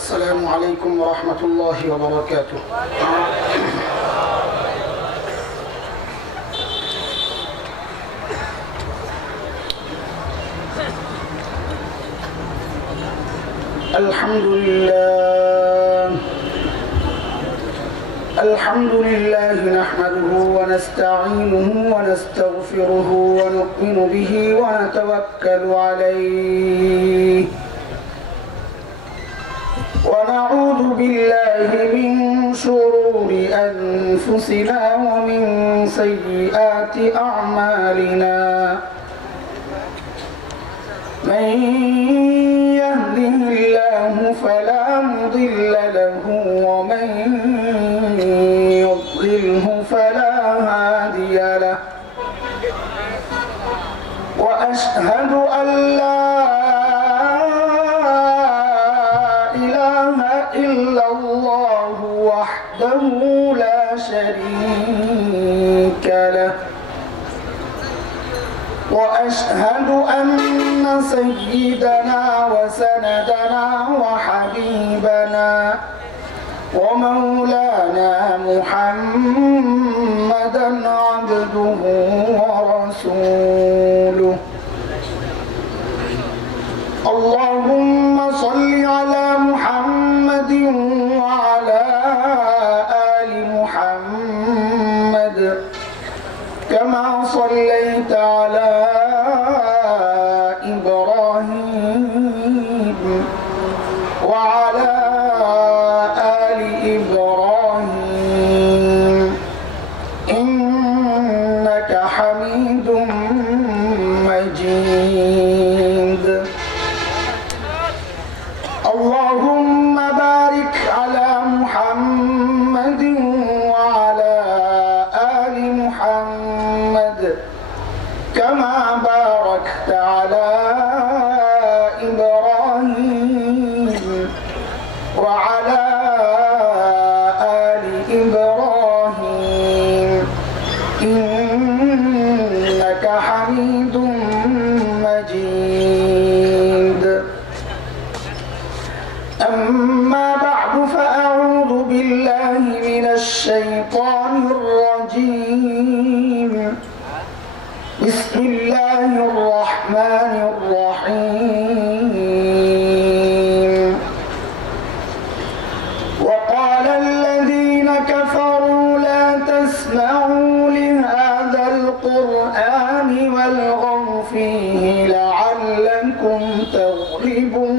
السلام عليكم ورحمة الله وبركاته. الحمد لله نحمده ونستعينه ونستغفره ونؤمن به ونتوكل عليه ونعوذ بالله من شرور أنفسنا ومن سيئات أعمالنا من يهده الله فلا مضل له ومن يضلله فلا هادي له وأشهد أن لا إله إلا الله وحده لا شريك له وأشهد أن سيدنا وسندنا وحبيبنا ومولانا محمدا عبده ورسوله. اللهم صل على محمد وعلى آل محمد كما صليت على إبراهيم وعلى آل إبراهيم إنك حميد مجيد. اللهم بارك على محمد وعلى آل محمد كما باركت على إبراهيم وعلى آل إبراهيم إنك حميد مجيد. أما بعد فأعوذ بالله من الشيطان الرجيم. بسم الله الرحمن الرحيم. وقال الذين كفروا لا تسمعوا لهذا القرآن والغوا فيه لعلكم تغلبون.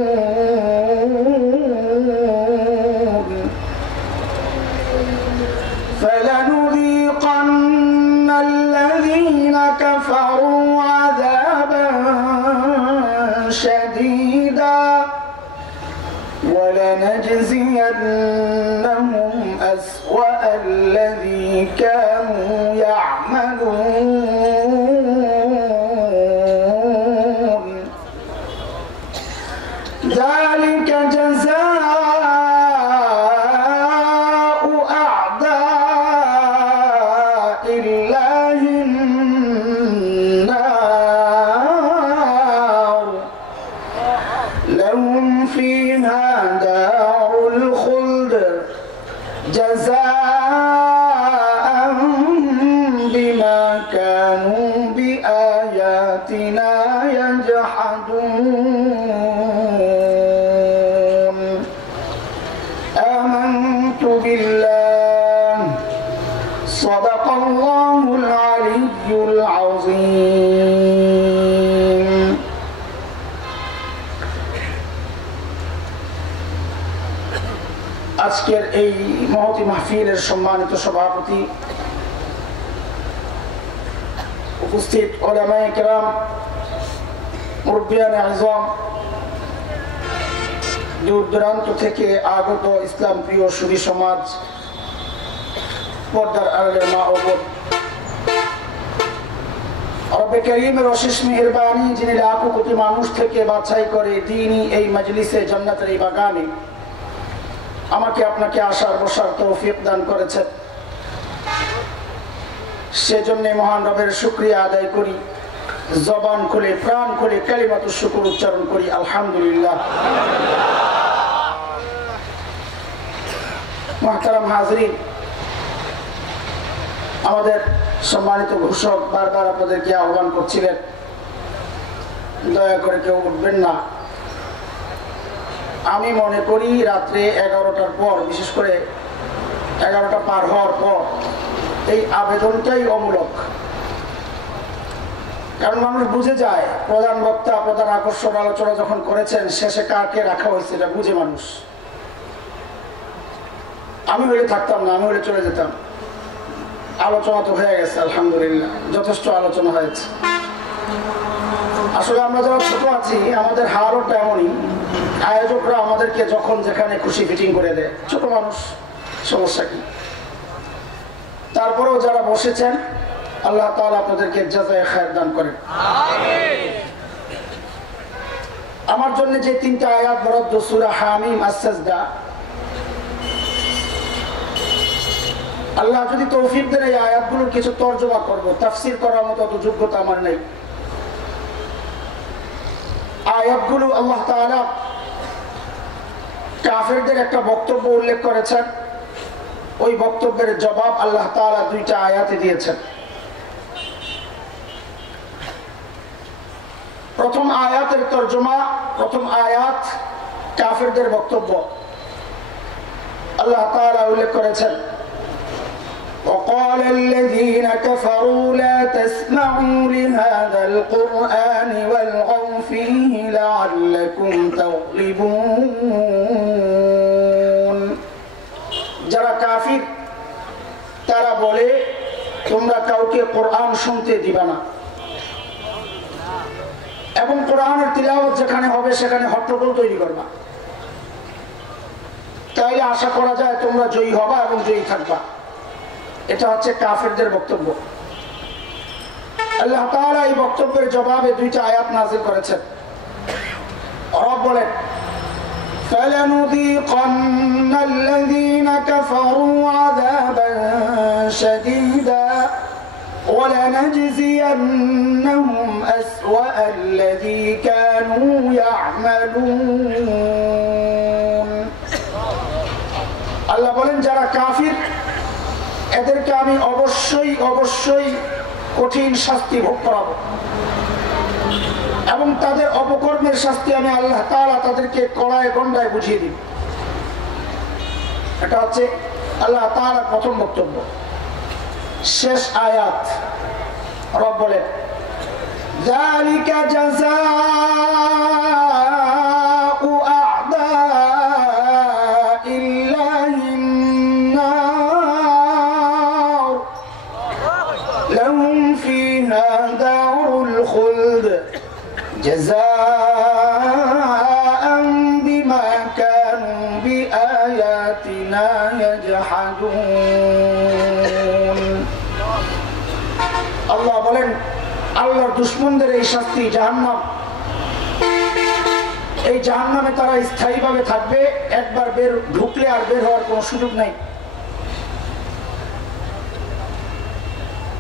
فلنذيقن الذين كفروا عذابا شديدا ولنجزينهم أسوأ الذي كانوا يعملون. ذلك جزاء أعداء الله النار لهم فيها دار الخلد جزاء بما كانوا بآياتنا يجحدون. آمنت بالله صدق الله العلي العظيم. আজকের এই মহতি মাহফিলের সম্মানিত সভাপতি, উপস্থিত উলামায়ে কেরাম, মুরব্বিয়ানে আযম, দূর দূরান্ত থেকে আগত ইসলাম প্রিয় সুধী সমাজ, পর্দার আড়ালের মা ও বোন, রব্বে কারীমের অশেষ মেহেরবানি যিনি লাখো কোটি মানুষ থেকে বাছাই করে দ্বীনি এই মজলিসে জান্নাতের এই বাগানে আমাকে আপনাকে আসার বসার তৌফিক দান করেছেন, সেজন্য মহান রবের শুকরিয়া আদায় করি। জবান খুলে প্রাণ খুলে কালিমাতুশ শুকর উচ্চারণ করি আলহামদুলিল্লাহ। মুহতারাম হাজরিন, আমাদের সম্মানিত ঘোষক বারবার আপনাদেরকে আহ্বান করছিলেন, দয়া করে কেউ উঠবেন না। আমি মনে করি রাত্রে 11টার পর, বিশেষ করে 11টা পার হওয়ার পর এই আবেদনটাই অমূলক। কারণ মানুষ বুঝে যায়, প্রধান বক্তা প্রধান আকর্ষণ আলোচনা যখন করেছেন, শেষে কাকে রাখা হয়েছে এটা বুঝে মানুষ। আমি হলে থাকতাম না, আমি হলে চলে যেতাম। আলোচনা তো হয়ে গেছে, আলহামদুলিল্লাহ, যথেষ্ট আলোচনা হয়েছে। আসলে আমরা যারা ছোট আছি, আমাদের হারও তেমনই। আয়োজকরা আমাদেরকে যখন যেখানে খুশি ফিটিং করে দেয়, ছোট মানুষ, সমস্যা কি? তারপরেও যারা বসেছেন, আল্লাহ তাআলা আপনাদেরকে জাযায়ে খায়র দান করেন। আমার জন্য যে 3টা আয়াত বরাদ্দ, সূরা হামিম, আস-সাজদা, আল্লাহ যদি তৌফিক দেন এই আয়াতগুলোর কিছু তরজমা করব। তাফসীর করার মতো অত যোগ্যতা আমার নেই। আয়াতগুলো আল্লাহ তাআলা কাফেরদের একটা বক্তব্য উল্লেখ করেছেন, ওই বক্তব্যের জবাব আল্লাহ তাআলা 2টা আয়াতে দিয়েছেন। প্রথম আয়াতের তরজমা, প্রথম আয়াত কাফেরদের বক্তব্য। আল্লাহ তাআলা উল্লেখ করেছেন, وقال الذين كفروا لا تسمعوا لهذا القرآن والغوا فيه لعلكم تغلبون। যারা কাফির তারা বলে, তোমরা কাউকে কোরআন শুনতে দিবা না, এবং কোরআনের তিলাওয়াত যেখানে হবে সেখানে হট্টগোল তৈরি করবা, তাইলে আশা করা যায় তোমরা জয়ী হবা এবং জয়ী থাকবা। এটা হচ্ছে কাফেরদের বক্তব্য। আল্লাহ তাআলা এই বক্তব্যের জবাবে 2টা আয়াত নাযিল করেছেন। রব বলেন, فَلَنُذِيقَنَّ الَّذِينَ كَفَرُوا عَذَابًا شَدِيدًا وَلَنَجْزِيَنَّهُمْ أَسْوَأَ الَّذِي كَانُوا يَعْمَلُونَ। আল্লাহ বলেন, যারা কাফির এদেরকে আমি অবশ্যই অবশ্যই কঠিন শাস্তি ভোগ করাবো, এবং তাদের অপকর্মের শাস্তি আমি আল্লাহ তাআলা তাদেরকে কড়ায় গন্ডায় বুঝিয়ে দিব। এটা হচ্ছে আল্লাহ তাআলার প্রথম বক্তব্য। শেষ আয়াত রব বলেন, যালিকা জাযাউ আ'দাইল্লাহি النار لهم فيها دار الخلد جزاء بما كانوا بآياتنا يجحدون। আল্লাহ বলেন, আল্লাহর দুশমনদের এই শাস্তি জাহান্নাম। এই জাহান্নামে তারা স্থায়ীভাবে থাকবে, একবার ঢুকলে আর বের হওয়ার কোনো সুযোগ নাই।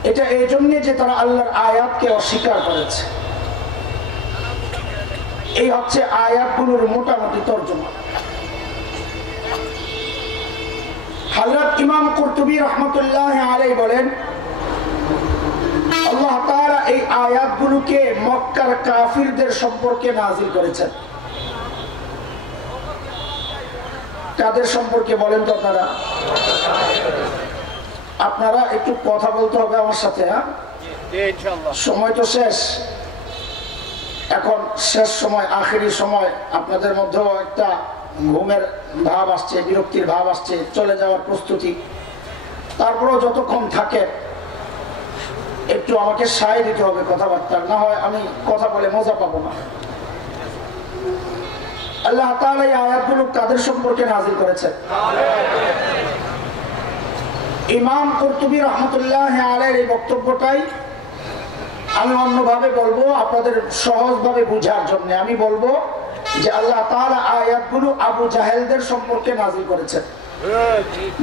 এটা এই জন্য যে তারা আল্লাহর আয়াতকে অস্বীকার করেছে। এই হচ্ছে আয়াতগুলোর মোটামুটি তরজমা। হযরত ইমাম কুরতুবী রাহমাতুল্লাহি আলাইহি বলেন, আল্লাহ তাআলা এই আয়াতগুলোকে মক্কার কাফিরদের সম্পর্কে নাযিল করেছেন। কাদের সম্পর্কে বলেন তো আপনারা? আপনারা একটু কথা বলতে হবে আমার সাথে। হ্যাঁ, সময় তো শেষ, এখন শেষ সময়, আখেরি সময়। আপনাদের মধ্যেও একটা ঘুমের ভাব আসছে, বিরক্তির ভাব আসছে, চলে যাওয়ার প্রস্তুতি। তারপরেও যতক্ষণ থাকে একটু আমাকে সায় দিতে হবে কথাবার্তা, না হয় আমি কথা বলে মজা পাবো না। আল্লাহ তাআলা এই আয়াতগুলো কাদের সম্পর্কে নাযিল করেছেন? ইমাম কুরতুবী রাহমাতুল্লাহি আলাইহির এই বক্তব্যটাই আমি অন্যভাবে বলবো, আপনাদের সহজভাবে বোঝার জন্য আমি বলবো যে আল্লাহ তাআলা আয়াতগুলো আবু জাহেলদের সম্পর্কে নাযিল করেছেন,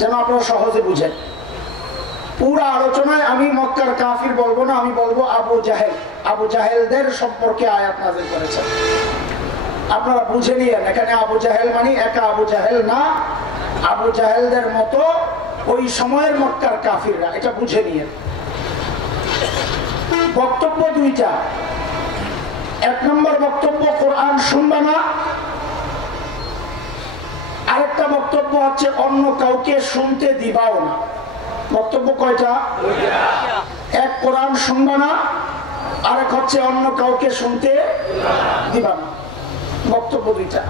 যেন আপনারা সহজে বুঝেন। পুরো আলোচনায় আমি মক্কার কাফির বলবো না, আমি বলবো আবু জাহেল, আবু জাহেলদের সম্পর্কে আয়াত নাযিল করেছেন। আপনারা বুঝে নিয়েন, এখানে আবু জাহেল মানে একা আবু জাহেল না, আবু জাহেলদের মতো ওই সময়ের মক্কার কাফিররা, এটা বুঝে নিয়ে। বক্তব্য দুইটা। এক নম্বর বক্তব্য, কোরআন শুনবে না। আরেকটা বক্তব্য হচ্ছে অন্য কাউকে শুনতে দিবাও না। বক্তব্য কয়টা? এক, কোরআন শুনবে না, আরেক হচ্ছে অন্য কাউকে শুনতে দিবা না। বক্তব্য দুইটা।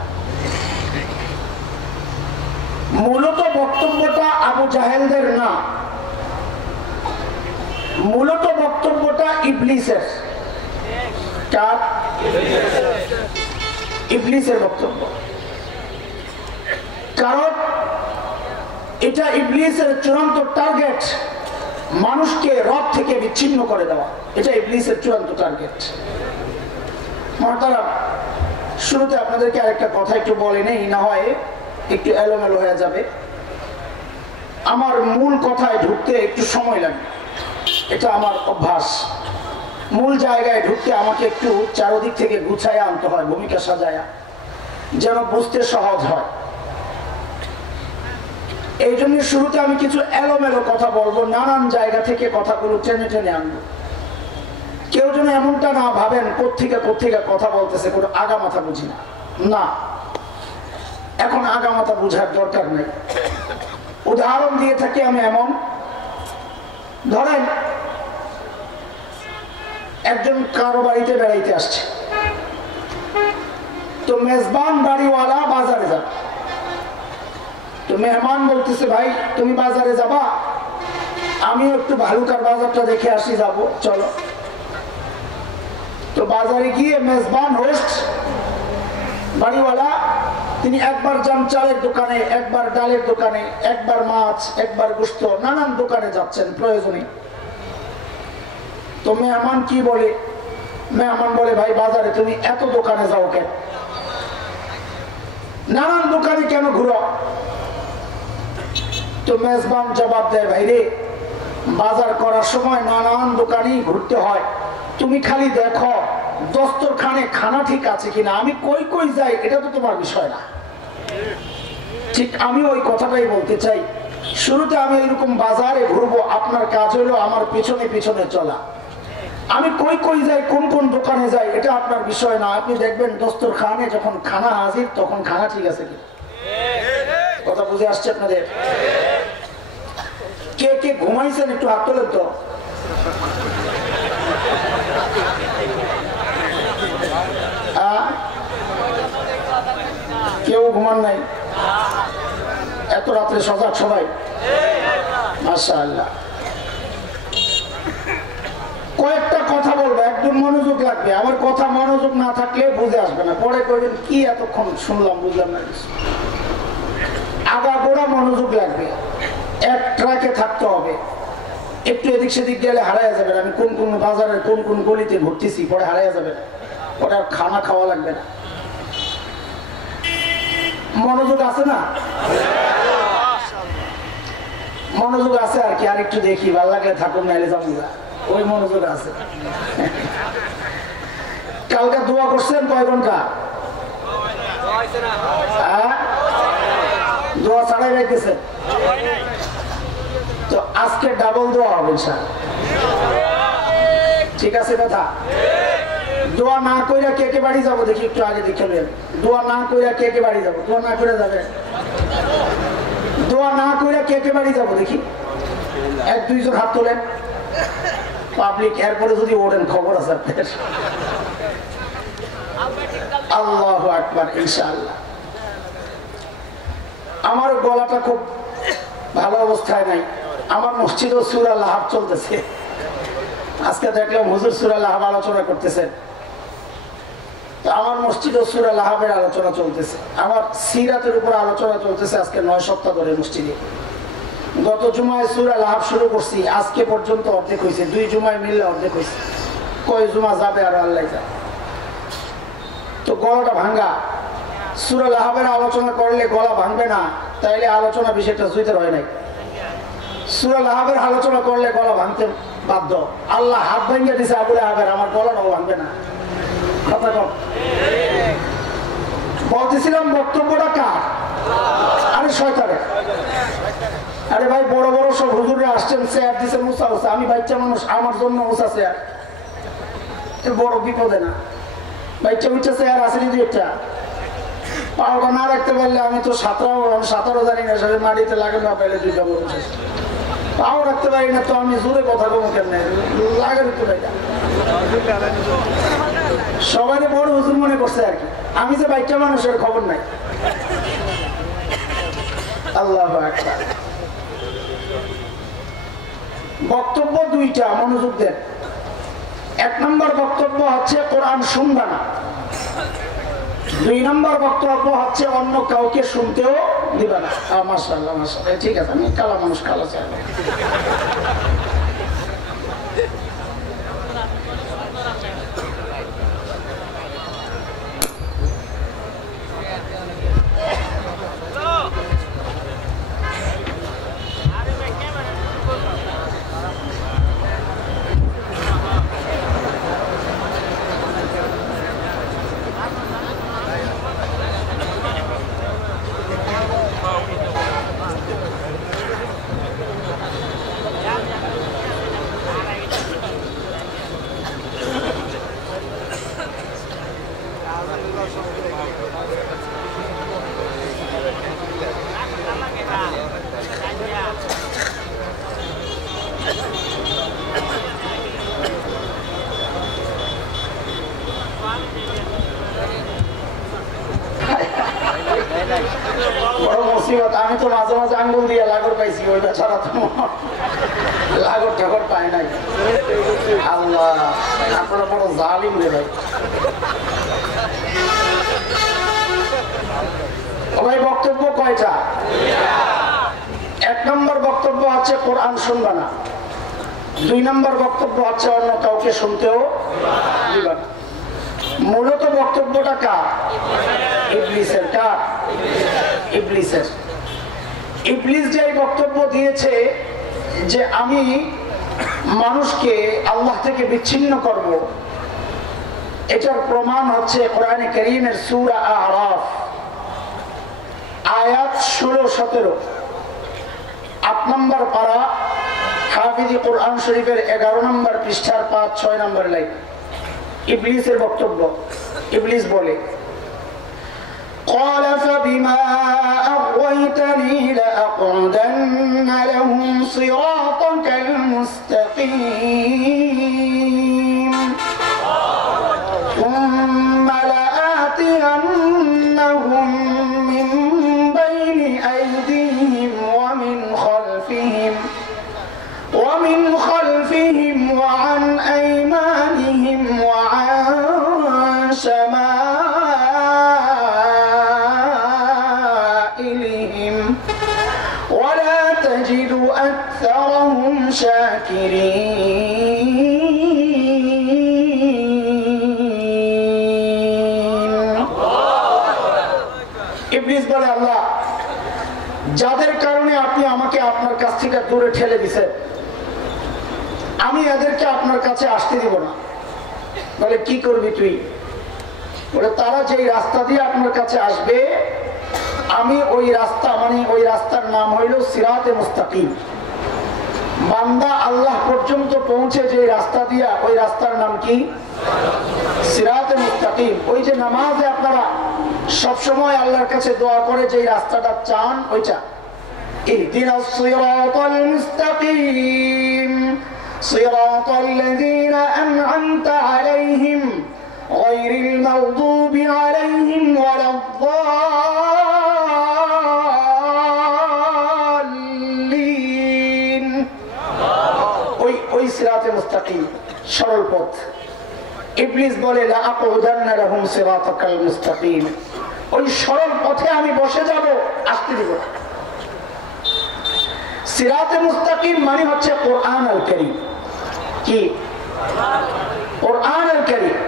মূলত বক্তব্যটা আবু জাহেলদের না, মূলত বক্তব্যটা ইবলিসের। কার? ইবলিসের বক্তব্য। কারণ এটা ইবলিসের চূড়ান্ত টার্গেট, মানুষকে রব থেকে বিচ্ছিন্ন করে দেওয়া। এটা ইবলিসের চূড়ান্ত টার্গেট। মহতারাম, শুরুতে আপনাদেরকে আরেকটা কথা একটু বলে নেই, না হয় একটু এলোমেলো হয়ে যাবে। আমার মূল কথায় ঢুকতে একটু সময় লাগে, এটা আমার অভ্যাস। মূল জায়গায় ঢুকতে আমাকে একটু চারদিক থেকে গুছায় আনতে হয়, ভূমিকা সাজায়া, যেন বুঝতে সহজ হয়। এই জন্য শুরুতে আমি কিছু এলোমেলো কথা বলবো, নানান জায়গা থেকে কথাগুলো টেনে টেনে আনবো। কেউ যেন এমনটা না ভাবেন কোত্থেকে কথা বলতেছে, কোনো আগা মাথা বুঝি না। না, এখন আগা মাথা বুঝার দরকার নেই। উদাহরণ দিয়ে থাকি আমি এমন, ধরেন একজন কারো বাড়িতে বেড়াইতে আসছে, তো মেজবান বাড়িওয়ালা বাজারে যাবে। তো মেহমান বলতেছে, ভাই তুমি বাজারে যাবা, আমিও একটু ভালুকার বাজারটা দেখে আসি, যাবো চলো। তো বাজারে গিয়ে মেজবান হোস্ট বাড়িওয়ালা, তিনি একবার যান চালের দোকানে, একবার ডালের দোকানে, একবার মাছ, একবার গোশত, নানান দোকানে যাচ্ছেন প্রয়োজনে। তো মেহমান কি বলে? মেহমান বলে, ভাই বাজারে তুমি এত দোকানে যাও কেন, নানান দোকানে কেন ঘুরো? তো মেজবান জবাব দেয়, ভাই রে, বাজার করার সময় নানান দোকানেই ঘুরতে হয়, তুমি খালি দেখো দস্তরখানে খানা ঠিক আছে কিনা, আমি কই কই যাই এটা তো তোমার বিষয় না। ঠিক আমি ওই কথাটাই বলতে চাই। শুরুতে আমি এরকম বাজারে ঘুরবো, আপনার কাজ হলো আমার পিছনে পিছনে চলা। আমি কই কই যাই, কোন কোন দোকানে যাই, এটা আপনার বিষয় না। আপনি দেখবেন দস্তরখানে যখন খানা হাজির, তখন খানা ঠিক আছে কি। কথা বুঝে আসছে আপনাদের? কে কে ঘুমাইছেন একটু হাত তোলেন তো। কেউ ঘুমান নাই? এত রাত্রে সজাগ সবাই, মাশাআল্লাহ। কয়েকটা কথা বলবো, একদম মনোযোগ লাগবে। আমার কথা মনোযোগ না থাকলে বুঝে আসবে না, পরে করবেন কি এতক্ষণ শুনলাম বুঝলাম না। আগাগোড়া মনোযোগ লাগবে, এক ট্র্যাকে থাকতে হবে। একটু এদিক সেদিক গেলে হারাইয়া যাবে। আমি কোন কোন বাজারের কোন কোন গলিতে ঘুরতেছি, পরে হারাইয়া যাবে, পরে আর খানা খাওয়া লাগবে না। মনোযোগ আছে না? মনোযোগ আছে আর কি। আর একটু দেখি, ভালো লাগলে থাকুন, নাইলে যাবো। ওই মনোযোগ আছে। কালকে দোয়া করছেন কয় ঘন্টা? দোয়া ছাড়াই রেখেছেন তো আজকে ডাবল দোয়া হবে ঠিক আছে কথা? দোয়া না কইরা কে কে বাড়ি যাবো দেখি, একটু আগে দেখে নেন। দোয়া না কইরা কে কে বাড়ি যাবো? দোয়া না করে যাবে? দোয়া না কইরা কে কে বাড়ি যাবো দেখি, এক দুইজন হাত তোলেন। পাবলিক এরপরে যদি ওঠেন খবর আছে আপনাদের। আল্লাহু আকবার, ইনশাআল্লাহ। আমার গলাটা খুব ভালো অবস্থায় নাই। আমার মসজিদও সূরা লাহাব চলতেছে। আজকে দেখলাম হুজুর সূরা লাহাব আলোচনা করতেছেন। আমার মসজিদও সূরা লাহাবের আলোচনা চলতেছে। আমার সিরাতের উপর আলোচনা চলতেছে আজকে 9 সপ্তাহ ধরে মসজিদে। গত জুমায় সূরা লাহাব শুরু করছি, আজকে পর্যন্ত অর্ধেক হয়েছে। 2 জুমায় মিললে অর্ধেক হয়েছে। কয় জুমা যাবে আর আল্লাহ জানে। তো গলাটা ভাঙ্গা। সূরা লাহাবের আলোচনা করলে গলা ভাঙবে না, তাইলে আলোচনা বিষয়টা জুইতে হয় নাই। সূরা লাহাবের আলোচনা করলে গলা ভাঙতে বাধ্য। আল্লাহ হাত ভাঙিয়ে দিছে আবু লাহাবের, আমার গলাটাও ভাঙবে না। কথা কম বলতেছিলাম, বক্তব্যটা কার? আরে শয়তানে? আরে ভাই, বড় বড় সব হুজুররা আসছেন, চেয়ার দিচ্ছেন উঁচা উঁচা, আমি বাচ্চা মানুষ, আমার জন্য উঁচা চেয়ার, বড় বিপদে না? বাচ্চা উঁচা চেয়ার আসেনি দুইটা, পাওটা না রাখতে পারলে আমি তো সাঁতারও জানি না, সেটা মাটিতে লাগে না পাইলে দুইটা মানুষ পাও রাখতে পারি না, তো আমি জোরে কথা বলবো কেমনে? লাগে দিতে পারি না। সবাই বড় হুজুর মনে করছে আর কি, আমি যে বাচ্চা মানুষের খবর নাই। আল্লাহু আকবার। বক্তব্য দুইটা, মনোযোগ দেন। এক নম্বর বক্তব্য হচ্ছে কোরআন শুনবা না। দুই নম্বর বক্তব্য হচ্ছে অন্য কাউকে শুনতেও দিবা না। মাশাআল্লাহ মাশাআল্লাহ, ঠিক আছে, আমি কালা মানুষ, কালা চাই। আমি তো মাঝে মাঝে আঙ্গুল দিয়ে লাগর পাইছি, ওইটা ছাড়া তো লাগর ঠাকুর পায় নাই। আল্লাহ, আপনারা বড় জালিম রে ভাই। ভাই বক্তব্য কয়টা? এক নম্বর বক্তব্য হচ্ছে কোরআন শুনবা না। দুই নম্বর বক্তব্য হচ্ছে অন্য কাউকে শুনতেও দিবা না। মূলত বক্তব্যটা কার? ইবলিসের। কার? ইবলিসের। ইবলিস যে বক্তব্য দিয়েছে যে আমি মানুষকে আল্লাহ থেকে বিচ্ছিন্ন করব, এটার প্রমাণ হচ্ছে কোরআনে কারীমের সূরা আরাফ আয়াত 16-17, 8 নম্বর পারা, হাফিজি কোরআন শরীফের 11 নম্বর পৃষ্ঠার 5-6 নম্বর লাইন। ইবলিসের বক্তব্য। ইবলিস বলে, قال فبما أغويتني لأقعدن لهم صراطك المستقيم ثم لآتينهم من بين أيديهم ومن خلفهم وعن أيمانهم وعن شمائلهم ولا تجد أكثرهم شاكرين। ইবলিস বলে, আল্লাহ, যাদের কারণে আপনি আমাকে আপনার কাছ থেকে দূরে ঠেলে দিয়েছেন, আমি এদেরকে আপনার কাছে আসতে দিব না। বলে, কি করবি তুই? বলে, তারা যেই রাস্তা দিয়ে আপনার কাছে আসবে, আমি ওই রাস্তা, মানে ওই রাস্তার নাম হইল সিরাতে মুস্তাকিম। বান্দা আল্লাহ পর্যন্ত পৌঁছে যে রাস্তা দিয়া, ওই রাস্তার নাম কি? সিরাতে মুস্তাকিম। ওই যে নামাজে আপনারা সবসময় আল্লাহর কাছে দোয়া করে যে রাস্তাটা চান, ওইটা ইহদিনাস সিরাতাল মুস্তাকিম সিরাতাল লাযীনা আন'আমতা আলাইহিম গায়রিল মাগদুবি আলাইহিম ওয়ালাদ-দাল্লিন। ওই সিরাতে মুস্তাকিম, সরল পথ। ইবলিস বলে, লাআকুদান্না লাহুম সিরাতাকাল মুস্তাকিম, ওই সরল পথে আমি বসে যাব, আসতে দিব না। সিরাতে মুস্তাকিম মানে হচ্ছে কোরআন আল কারীম। কি? কোরআন আল কারীম।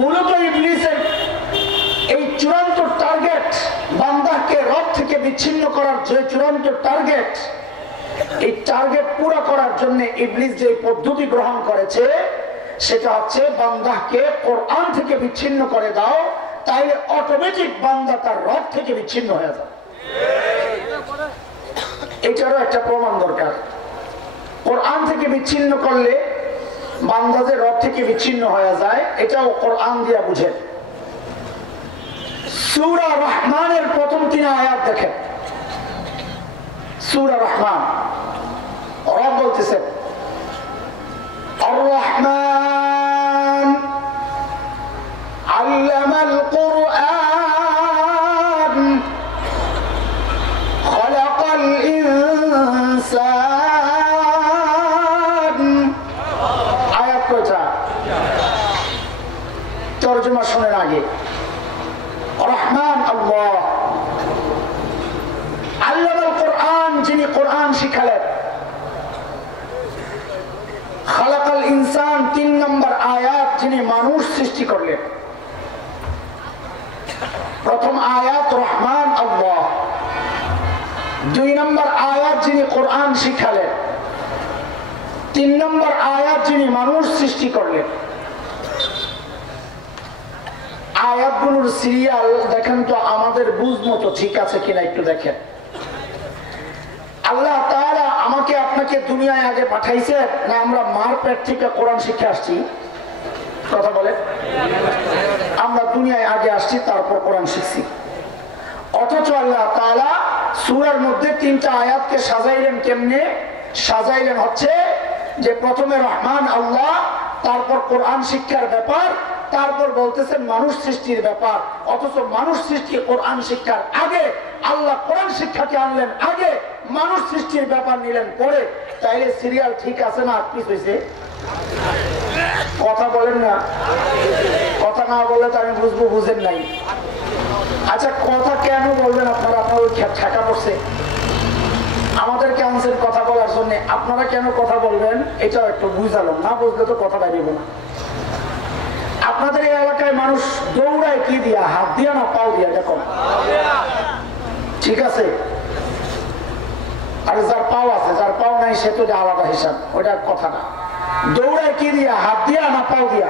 মূলত ইবলিসের এই চূড়ান্ত টার্গেট, বান্দাকে রব থেকে বিচ্ছিন্ন করার যে চূড়ান্ত টার্গেট, এই টার্গেট পুরো করার জন্য ইবলিস যে পদ্ধতি গ্রহণ করেছে, সেটা হচ্ছে বান্দাকে কোরআন থেকে বিচ্ছিন্ন করে দাও, তাইলে অটোমেটিক বান্দা তার রব থেকে বিচ্ছিন্ন হয়ে যাবে। এটারও একটা প্রমাণ দরকার। কোরআন থেকে বিচ্ছিন্ন করলে বান্দা যে রব থেকে বিচ্ছিন্ন হয়ে যায়, এটাও কোরআন দিয়া বুঝেন। সূরা রহমানের প্রথম 3 আয়াত দেখেন। সূরা রহমান, রব বলতেছেন আর রহমান আল্লামাল কুরআন খালাকাল ইনসান। আয়াত কয়টা? তরজমা শুনেন আগে। রহমান আল্লাহ, আল্লামাল কুরআন যিনি কোরআন শিখালেন, খালাকাল ইনসান 3 নম্বর আয়াত যিনি মানুষ সৃষ্টি করলেন। প্রথম আয়াত রহমান আল্লাহ, 2 নম্বর আয়াত যিনি কোরআন শিখালেন, 3 নম্বর আয়াত যিনি মানুষ সৃষ্টি করলেন। আয়াতগুলোর সিরিয়াল দেখেন তো আমাদের বুঝ মতো ঠিক আছে কিনা একটু দেখেন। আল্লাহ তাআলা আমাকে আপনাকে দুনিয়ায় আগে পাঠাইছে না আমরা মার পেট থেকে কোরআন শিখে আসছি? কথা বলে, আমরা দুনিয়ায় আগে আসছি তারপর কোরআন শিখছি। অথচ আল্লাহ তাআলা সূরার মধ্যে 3টা আয়াতকে সাজাইলেন কেমনে? সাজাইলেন হচ্ছে যে প্রথমে রহমান আল্লাহ, তারপর কোরআন শিক্ষার ব্যাপার, তারপর বলতেছেন মানুষ সৃষ্টির ব্যাপার। অথচ মানুষ সৃষ্টি কোরআন শিক্ষার আগে, আল্লাহ কোরআন শিক্ষাকে আনলেন আগে, মানুষ সৃষ্টির ব্যাপার নিলেন পরে। তাইলে সিরিয়াল ঠিক আছে না পিছ হয়েছে? কথা বলেন না, কথা না বললে তো আমি বুঝবো বুঝেন নাই। আচ্ছা কথা কেন বলবেন আপনারা? আপনার ওই ঠেকা পড়ছে, আমাদেরকে আনছেন কথা বলার জন্য, আপনারা কেন কথা বলবেন এটাও একটু বুঝালাম। না বুঝলে তো কথা বাইরেব না। আপনাদের এই এলাকায় মানুষ দৌড়ায় কি দিয়া? হাত দিয়া না পাও দিয়া? দেখুন ঠিক আছে। আর যার পাও আছে, যার পাও নাই সে তো আলাদা হিসাব, ওটা কথা না। দৌড়ায় কি দিয়া? হাত দিয়া না পাও দিয়া?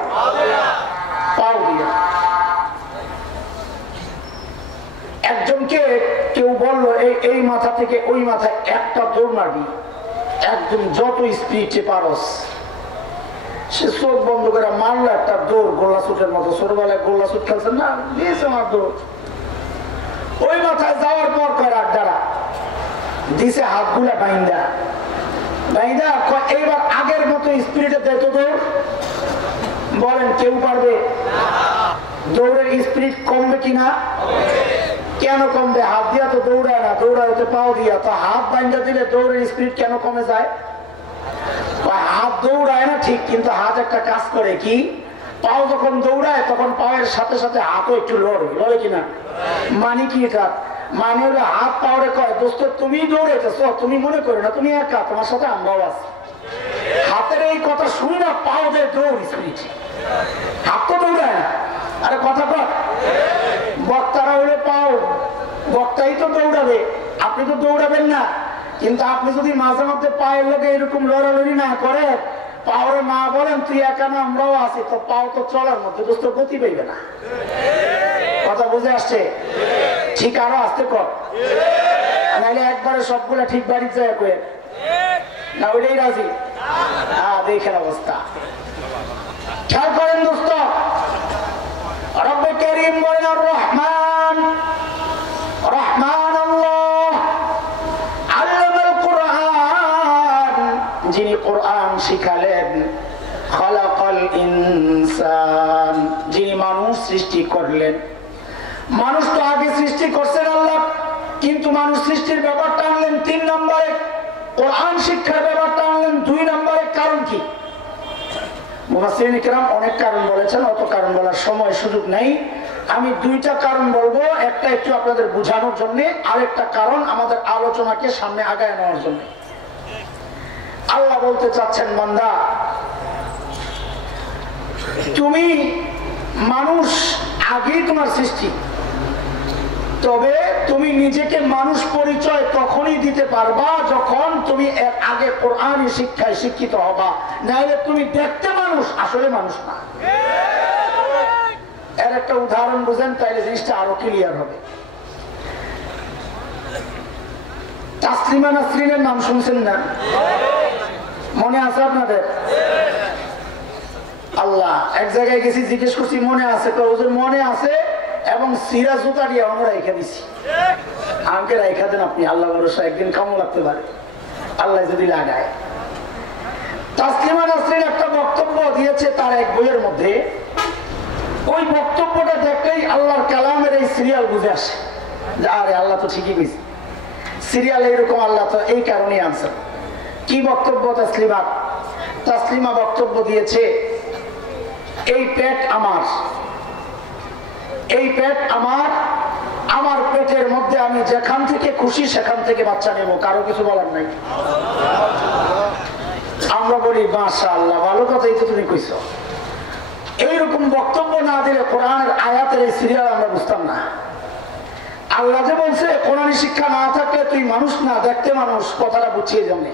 পাও দিয়া। একজনকে কেউ বললো এই মাথা থেকে ওই মাথায় একটা দৌড় মারবি, একদম যত স্পিডে পারস। সে চোখ বন্ধ করে মারলো একটা দৌড়, গোল্লা ছুটের মতো। ছোটবেলায় গোল্লা ছুট খেলছেন না, দিয়েছে আমার দৌড়। ওই মাথায় যাওয়ার পর কয় আড্ডারা দিছে হাতগুলা বাইন্দা বাইন্দা, এইবার আগের মতো স্পিডে দেয় তো দৌড়। বলেন কেউ পারবে? দৌড়ের স্পিড কমবে কিনা? কেন কমবে? হাত দিয়া তো দৌড়ায় না, দৌড়ায় তো পাও দিয়া। তো হাত বাইন্দা দিলে দৌড়ের স্পিড কেন কমে যায়? হাত দৌড়ায় না ঠিক, কিন্তু হাত একটা কাজ করে কি? পাও যখন দৌড়ায় তখন পায়ের সাথে সাথে হাতও একটু লড়ে কিনা? মানে কি এটা? মানে হলো হাত পাওয়ারে কয় দোস্ত তুমি দৌড়েছ, তুমি মনে করো না তুমি একা, তোমার সাথে আমরাও আছি। হাতের এই কথা শুনি না পাও যে দৌড় স্পিড, হাত তো দৌড়ায় না। আরে কথা কর, বক্তারা হলে পাও, বক্তাই তো দৌড়াবে, আপনি তো দৌড়াবেন না। কিন্তু আপনি যদি মাঝে মধ্যে পায়ের লোকে এরকম লড়ালড়ি না করে, পাওয়ারে না বলেন তুই একা না আমরাও আছি, তো পাও তো চলার মধ্যে দোস্ত গতি পাইবে না। কথা বুঝে আসছে? ঠিক আরো আসতে কর, নাহলে একবারে সবগুলা ঠিক বাড়ির যায় কয়ে না, ওইটাই রাজি। হ্যাঁ দেখেন অবস্থা, খেয়াল করেন দোস্ত। রব্বে কারীম বলেন আর রহমান, রহমান আল্লাহ আল্লামাল কুরআন যিনি কোরআন শিখালেন, খালাকাল ইনসান যিনি মানুষ সৃষ্টি করলেন। মানুষ তো আগে সৃষ্টি করছেন আল্লাহ, কিন্তু মানুষ সৃষ্টির ব্যাপারটা আনলেন 3 নম্বরে, কোরআন শিক্ষার ব্যাপারটা আনলেন 2 নম্বরে। কারণ কি? মুফাসসিরিন কিরাম অনেক কারণ বলেছেন, অত কারণ বলার সময় সুযোগ নেই। আমি 2টা কারণ বলবো, একটা একটু আপনাদের বোঝানোর জন্য, আরেকটা কারণ আমাদের আলোচনাকে সামনে আগায় নেওয়ার জন্য। আল্লাহ বলতে চাচ্ছেন বান্দা তুমি মানুষ আগেই তোমার সৃষ্টি, তবে তুমি নিজেকে মানুষ পরিচয় তখনই দিতে পারবা যখন তুমি এর আগে কোরআন শিক্ষায় শিক্ষিত হবা, নাহলে তুমি দেখতে মানুষ আসলে মানুষ না। এর একটা উদাহরণ বুঝেন তাইলে জিনিসটা আরো ক্লিয়ার হবে। তাসলিমা নাসরিনের নাম শুনছেন না? মনে আছে আপনাদের? আল্লাহ, এক জায়গায় গেছি, জিজ্ঞেস করছি মনে আছে? তো ওদের মনে আছে, এবং সিরা জুতা দিয়ে আমরা রেখে দিছি। আমাকে রেখা দেন আপনি, আল্লাহ ভরসা, একদিন কামও লাগতে পারে, আল্লাহ যদি লাগায়। তাসলিমা নাসরিন একটা বক্তব্য দিয়েছে তার এক বইয়ের মধ্যে। ওই বক্তব্যটা দেখলেই আল্লাহর কালামের এই সিরিয়াল বুঝে আসে যে আরে আল্লাহ তো ঠিকই কইছে, সিরিয়াল এরকম, আল্লাহ তো এই কারণে আনছে। কি বক্তব্য তাসলিমা বক্তব্য দিয়েছে, এই পেট আমার, এই পেট আমার, আমার পেটের মধ্যে আমি যেখান থেকে খুশি সেখান থেকে বাচ্চা নেব, কারো কিছু বলার নাই। আমরা বলি মাশাআল্লাহ, ভালো কথাই তো তুমি কইছো। এইরকম বক্তব্য না দিলে কোরআনের আয়াতের এই সিরিয়াল আমরা বুঝতাম না। আল্লাহ যে বলছে কোরআনী শিক্ষা না থাকলে তুই মানুষ না, দেখতে মানুষ, কথাটা বুঝিয়ে যাবে।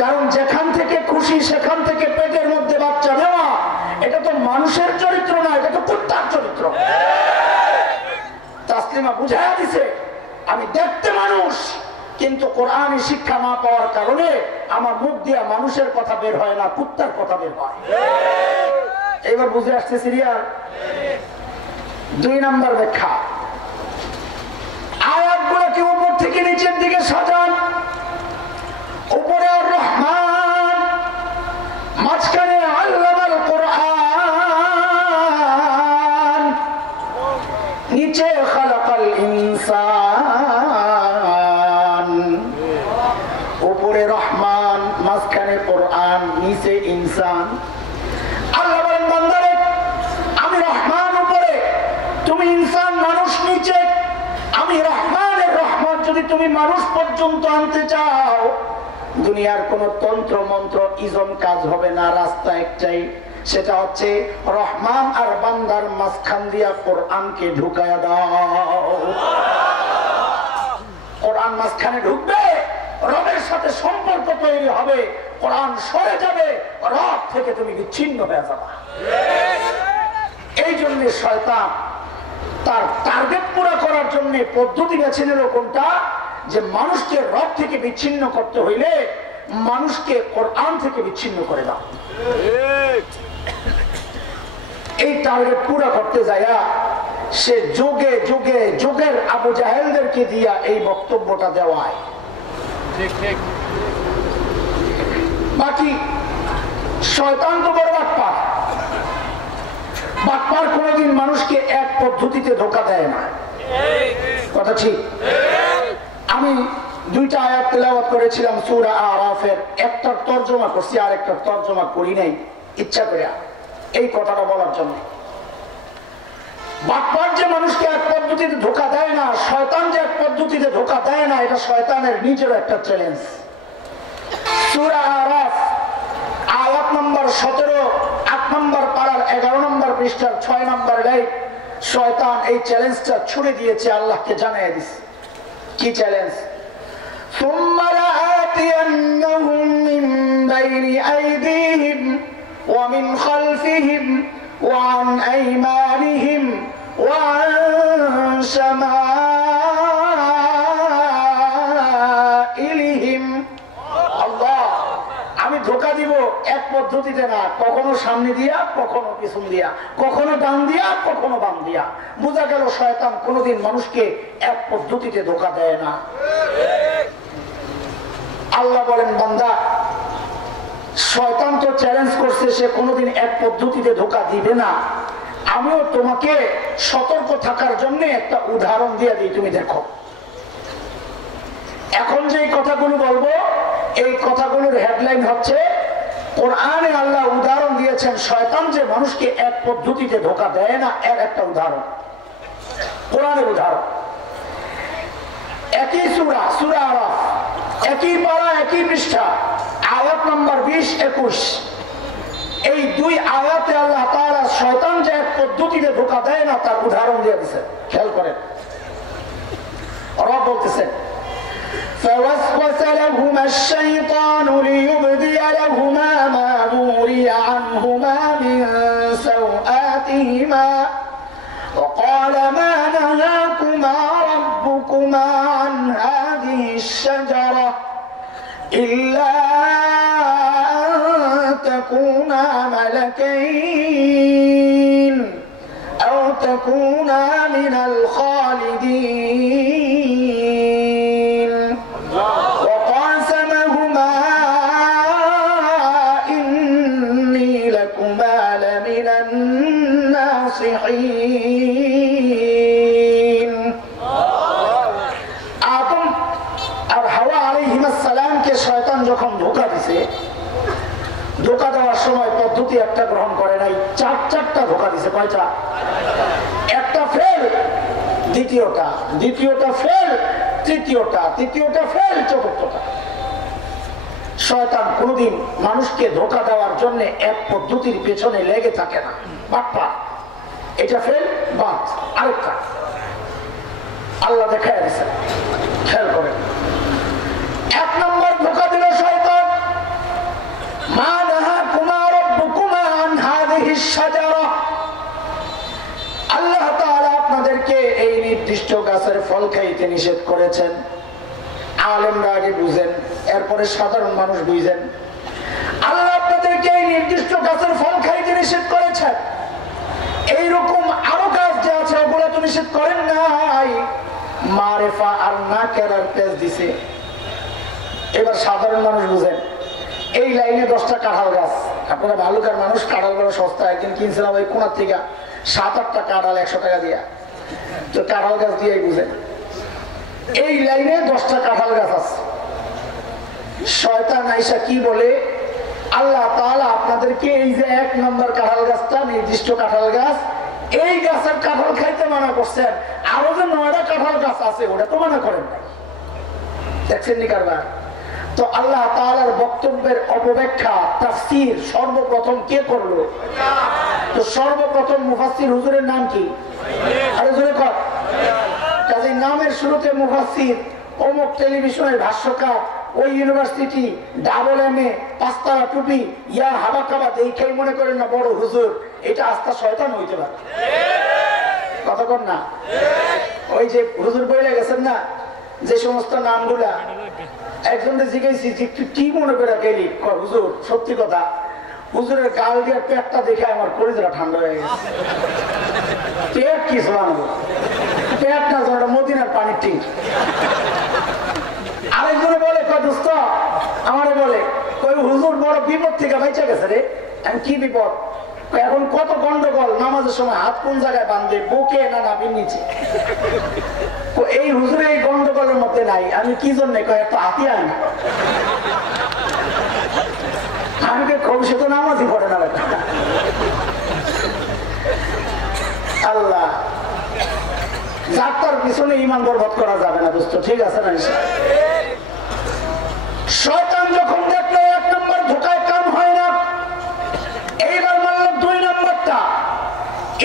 কারণ যেখান থেকে খুশি সেখান থেকে পেটের মধ্যে বাচ্চা নেওয়া, এটা তো মানুষের চরিত্র না, এটা তো কুত্তার চরিত্র। তাসলিমা বুঝাইয়া দিছে আমি দেখতে মানুষ, কিন্তু কোরআনী শিক্ষা না পাওয়ার কারণে আমার মুখ দিয়া মানুষের কথা বের হয় না, কুত্তার কথা বের হয়। এবার বুঝে আসছে সিরিয়াল। 2 নম্বর ব্যাখ্যা, আয়াতগুলোকে উপর থেকে নিচের দিকে সাজান। উপরে আর রহমান, মাঝখানে আল্লামাল কোরআন, নিচে খালাকাল ইনসান। উপরে রহমান, মাঝখানে কোরআন, নিচে ইনসান। আল্লাহ বলেন বান্দারে আমি রহমান উপরে, তুমি ইনসান মানুষ নিচে। আমি রহমানের রহমত যদি তুমি মানুষ পর্যন্ত আনতে চাও, দুনিয়ার কোন তন্ত্র মন্ত্র ইজম কাজ হবে না। রাস্তা একটাই, সেটা হচ্ছে রহমান আর বান্দার মাঝখান দিয়া কোরআনকে ঢুকায়া দাও। কোরআন মাঝখানে ঢুকবে, রবের সাথে সম্পর্ক তৈরি হবে, কোরআন সরে যাবে, রব থেকে তুমি বিচ্ছিন্ন হয়ে যাবা। এই জন্য শয়তান তার টার্গেট পুরো করার জন্য পদ্ধতি বেছে নিল কোনটা, যে মানুষকে রব থেকে বিচ্ছিন্ন করতে হইলে মানুষকে কোরআন থেকে বিচ্ছিন্ন করে দাও। এই টার্গেট পুরো করতে যায়া সে যুগে যুগে যুগের আবু জাহেলদেরকে দিয়া এই বক্তব্যটা দেওয়ায়। বাকি শয়তান তো বড় বাটপার, বাটপার কোনদিন মানুষকে এক পদ্ধতিতে ধোঁকা দেয় না, কথা ঠিক। আমি 2টা আয়াত তেলাওয়াত করেছিলাম সূরা আরাফের, একটার তরজমা করছি আর একটার তরজমা করি নাই ইচ্ছা করে, এই কথাটা বলার জন্য। বাটপার যে মানুষকে এক পদ্ধতিতে ধোঁকা দেয় না, শয়তান যে এক পদ্ধতিতে ধোঁকা দেয় না, এটা শয়তানের নিজের একটা চ্যালেঞ্জ। সূরা আরাফ আয়াত নম্বর 17, 8 নম্বর পারার 11 নম্বর পৃষ্ঠার 6 নম্বর লাইন, শয়তান এই চ্যালেঞ্জটা ছুড়ে দিয়েছে, আল্লাহকে জানিয়ে দিয়েছে। কি চ্যালেঞ্জ? ثم لآتينهم من بين أيديهم ومن خلفهم وعن أيمانهم وعن شمائلهم। আল্লাহ, আমি ধোঁকা দিব এক পদ্ধতিতে না, কখনো সামনে দিয়া, কখনো পিছন দিয়া, কখনো ডান দিয়া, কখনো বাম দিয়া। বোঝা গেল শয়তান কোনদিন মানুষকে এক পদ্ধতিতে ধোঁকা দেয় না। আল্লাহ বলেন বান্দা, শয়তান তো চ্যালেঞ্জ করছে, সে কোনদিন এক পদ্ধতিতে ধোঁকা দিবে না। আমিও তোমাকে সতর্ক থাকার জন্য একটা উদাহরণ দিয়ে দিই, তুমি দেখো। এখন যে কথাগুলো বলবো, এই কথাগুলোর হেডলাইন হচ্ছে কোরআনে আল্লাহ উদাহরণ দিয়েছেন শয়তান যে মানুষকে এক পদ্ধতিতে ধোঁকা দেয় না, এর একটা উদাহরণ, কোরআনের উদাহরণ। একই সূরা, সূরা আরাফ, একই পারা, একই পৃষ্ঠা, আয়াত নম্বর 20-21। এই 2 আয়াতে আল্লাহ তাআলা শয়তান যে এক পদ্ধতিতে ধোঁকা দেয় না তার উদাহরণ দিয়ে দিয়েছেন। খেয়াল করেন, রব বলতেছেন فوسوس لهما الشيطان ليبدي لهما ما وري عنهما من سوآتهما وقال ما نهاكما ربكما عن هذا الشجرة إلا أن تكونا ملكين أو تكونا من الخالدين وقاسمهما إني لكما لمن الناصحين আদম আর হাওয়া আলাইহিস সালামকে শয়তান যখন ধোঁকা দিছে, ধোঁকা দেওয়ার সময় পদ্ধতি একটা গ্রহণ করে নাই, চারটা ধোঁকা দিছে। কয়টা? একটা ফেল, দ্বিতীয়টা ফেল, তৃতীয়টা ফেল, চতুর্থটা। শয়তান কোনদিন মানুষকে ধোঁকা দেওয়ার জন্য এক পদ্ধতির পেছনে লেগে থাকে না। বাপ্পা এটা ফেল, বাদ আরেকটা। আল্লাহ দেখায় দিছে, খেয়াল করেন। এক নম্বর ধোঁকা দিল শয়তান, মা নাহাকুমা রাব্বুকুমা আন হাযিহিশ শাজারা, আল্লাহ তাআলা আপনাদেরকে এই নির্দিষ্ট গাছের ফল খাইতে নিষেধ করেছেন। আলেমরা আগে বুঝেন, এরপরে সাধারণ মানুষ বুঝেন। আল্লাহ আপনাদেরকে এই নির্দিষ্ট গাছের ফল খাইতে নিষেধ করেছেন, এইরকম আরো গাছ যে আছে ওগুলো তো নিষেধ করেন নাই। মারেফা আর না কেরার পেজ দিছে। এবার সাধারণ মানুষ বুঝেন, এই লাইনে 10টা কাঁঠাল গাছ, আপনারা ভালুকার মানুষ, কাঁঠাল বড় সস্তা। একদিন কিনছিলাম ওই কোনার থেকে 7-8টা কাঁঠাল 100 টাকা দিয়া, তো কাঁঠাল গাছ দিয়ে বুঝেন এই লাইনে 10টা কাঁঠাল গাছ আছে। শয়তান আইসা কি বলে, আল্লাহ তাআলা আপনাদেরকে এই যে 1 নম্বর কাঁঠাল গাছটা, নির্দিষ্ট কাঁঠাল গাছ, এই গাছের কাঁঠাল খাইতে মানা করছেন, আরো যে 9টা কাঁঠাল গাছ আছে ওটা তো মানা করেন নাই। দেখছেন নি কারবার? তো আল্লাহ তাআলার বক্তব্যের অপব্যাখ্যা, তাফসীর সর্বপ্রথম কে করলো? তো সর্বপ্রথম মুফাসসির হুজুরের নাম কি? আরে জোরে কর। কাজে নামের শুরুতে মুফাসসির, অমুক টেলিভিশনের ভাষ্যকার, ওই ইউনিভার্সিটি, ডাবল MA, 5 তারা টুপি, ইয়া হাবা কাবা দেখেই মনে করেন না বড় হুজুর। এটা আস্থা শয়তান হইতে পারে। কথা কর না? ওই যে হুজুর বইলে গেছেন না যে সমস্ত নামগুলা, একজনকে জিজ্ঞেসি তুই কি মনে করে গেলি? হুজুর সত্যি কথা, হুজুরের গাল দিয়ে পেটটা দেখে আমার কলিজাটা ঠান্ডা হয়ে গেছে। পেট কি শোনাবো? পেট না শোনা, মদিনার পানির টিন। আরেকজনে বলে দোস্ত আমারে বলে, ওই হুজুর বড় বিপদ থেকে বেঁচে গেছে রে। আমি কি বিপদ? এখন কত গন্ডগোল, নামাজের সময় হাত কোন জায়গায় বাঁধবে, বুকে না নাভির নিচে। এই হুজুরে এই গন্ডগোলের মধ্যে নাই। আমি কি জন্য কয় একটা হাতি আই না, আমি কবি সে তো নামাজই পড়ে না। আল্লাহ, যাত্রার পিছনে ইমান বরবাদ করা যাবে না দোস্ত, ঠিক আছে না? শয়তান যখন দেখলো 1 নম্বর ধোঁকায় কাম হয় না, এইবার মানল 2 নম্বরটা,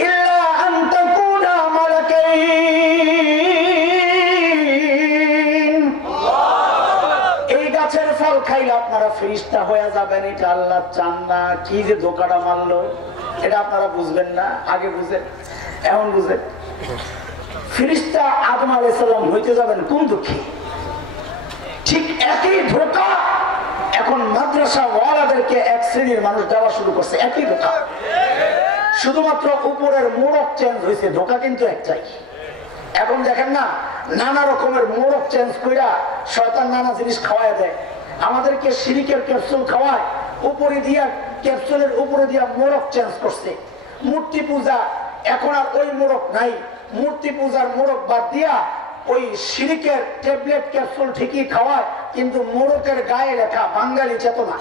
ইল্লা আন তাকুনা মালাকাইন, এই গাছের ফল খাইলে আপনারা ফেরেশতা হয়ে যাবেন। এটা আল্লাহ চান না। কি যে ধোঁকাটা মারলো এটা আপনারা বুঝবেন না, আগে বুঝেন, এখন বুঝেন। ফেরেশতা আদম আলাইহিস সালাম হইতে যাবেন কোন দুঃখী? ঠিক একই ধোঁকা এখন মাদ্রাসা ওয়ালাদেরকে এক শ্রেণীর মানুষ দেওয়া শুরু করছে। একই ধোঁকা, শুধুমাত্র উপরের মোড়ক চেঞ্জ হয়েছে, ধোঁকা কিন্তু একটাই। এখন দেখেন না, নানা রকমের মোড়ক চেঞ্জ কইরা শয়তান নানা জিনিস খাওয়ায় দেয়। আমাদেরকে শিরিকের ক্যাপসুল খাওয়ায়, উপরে দিয়া ক্যাপসুলের উপরে দিয়া মোড়ক চেঞ্জ করছে। মূর্তি পূজা এখন আর ওই মোড়ক নাই, মূর্তি পূজার মোড়ক বাদ দিয়া ওই শিরিকের ট্যাবলেট ক্যাপসুল ঠিকই খাওয়ায়, কিন্তু মোড়কের গায়ে লেখা বাঙালি চেতনা।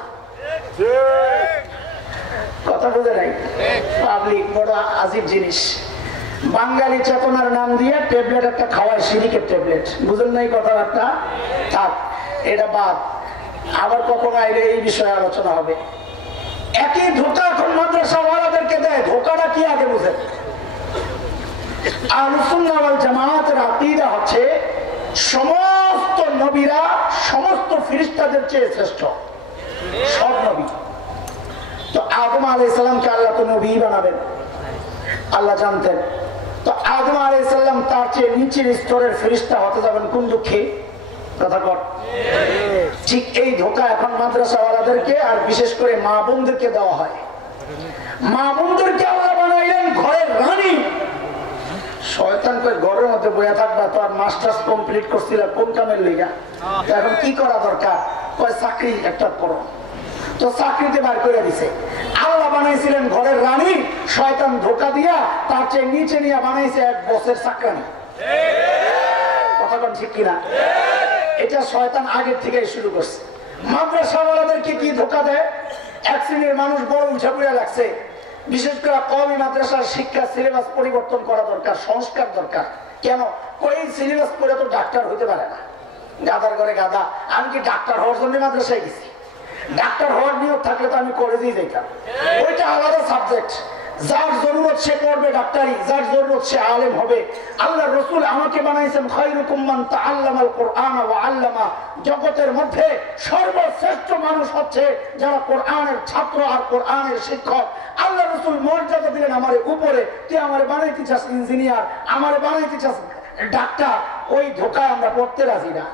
কথা বুঝে নাই? পাবলিক বড় আজীব জিনিস। বাঙালি চেতনার নাম দিয়ে ট্যাবলেট একটা খাওয়ায়, শিরিকের ট্যাবলেট। বুঝেন নাই কথাবার্তা? থাক, এটা বাদ, আবার কখনো আইলে এই বিষয়ে আলোচনা হবে। একই ধোঁকা এখন মাদ্রাসা ওয়ালাদেরকে দেয়। ধোঁকাটা কি আগে বুঝেন? আহলুস সুন্নাহ ওয়াল জামাতের আকীদা হচ্ছে সমস্ত নবীরা সমস্ত ফেরেশতাদের চেয়ে শ্রেষ্ঠ, সব নবী। তো আদম আলাইহিস সালামকে আল্লাহ তো নবী বানাবেন, আল্লাহ জানতেন। তো আদম আলাইহিস সালাম তার চেয়ে নিচের স্তরের ফেরেশতা হতে যাবেন কোন দুঃখে? কথা কর। ঠিক এই ধোঁকা এখন মাদ্রাসাওয়ালাদেরকে আর বিশেষ করে মা বোনদেরকে দেওয়া হয়। মা বোনদেরকে আল্লাহ বানাইলেন ঘরের রানী। শয়তান করে ঘরের মধ্যে বইয়া থাকবা, তো আর মাস্টার্স কমপ্লিট করছিল কোন কামের লিগা, এখন কি করা দরকার, চাকরি একটা করো, তো চাকরিতে বার করে দিছে। আল্লাহ বানাইছিলেন ঘরের রানী, শয়তান ধোঁকা দিয়া তার চেয়ে নিচে নিয়ে বানাইছে এক বছর চাকরানি। কথা কোন ঠিক কিনা? এটা শয়তান আগের থেকে শুরু করছে। মাদ্রাসাওয়ালাদেরকে কি ধোঁকা দেয়, এক শ্রেণীর মানুষ বড় উঠা পড়ে লাগছে। বিশেষ করে কওমি মাদ্রাসার শিক্ষা সিলেবাস পরিবর্তন করা দরকার, সংস্কার দরকার। কেন? ওই সিলেবাস পড়ে তো ডাক্তার হতে পারে না, গাদার ঘরে গাদা। আমি কি ডাক্তার হওয়ার জন্য মাদ্রাসায় গেছি? ডাক্তার হওয়ার নিয়ত থাকলে তো আমি কলেজেই যেতাম। ওইটা আলাদা সাবজেক্ট। যার জরুরত সে পড়বে ডাক্তারি, যার জরুরত সে আলেম হবে। আল্লাহ রসুল আমাকে বানাইছেন খায়রুকুম মান তাআল্লামাল কুরআন ওয়া আল্লামা। জগতের মধ্যে সর্বশ্রেষ্ঠ মানুষ হচ্ছে যারা কোরআনের ছাত্র আর কোরআনের শিক্ষক। আল্লাহ রসুল মর্যাদা দিলেন আমার উপরে। তুই আমার বানাইতে চাস ইঞ্জিনিয়ার, আমার বানাইতে চাস ডাক্তার, ওই ধোঁকা আমরা পড়তে রাজি না।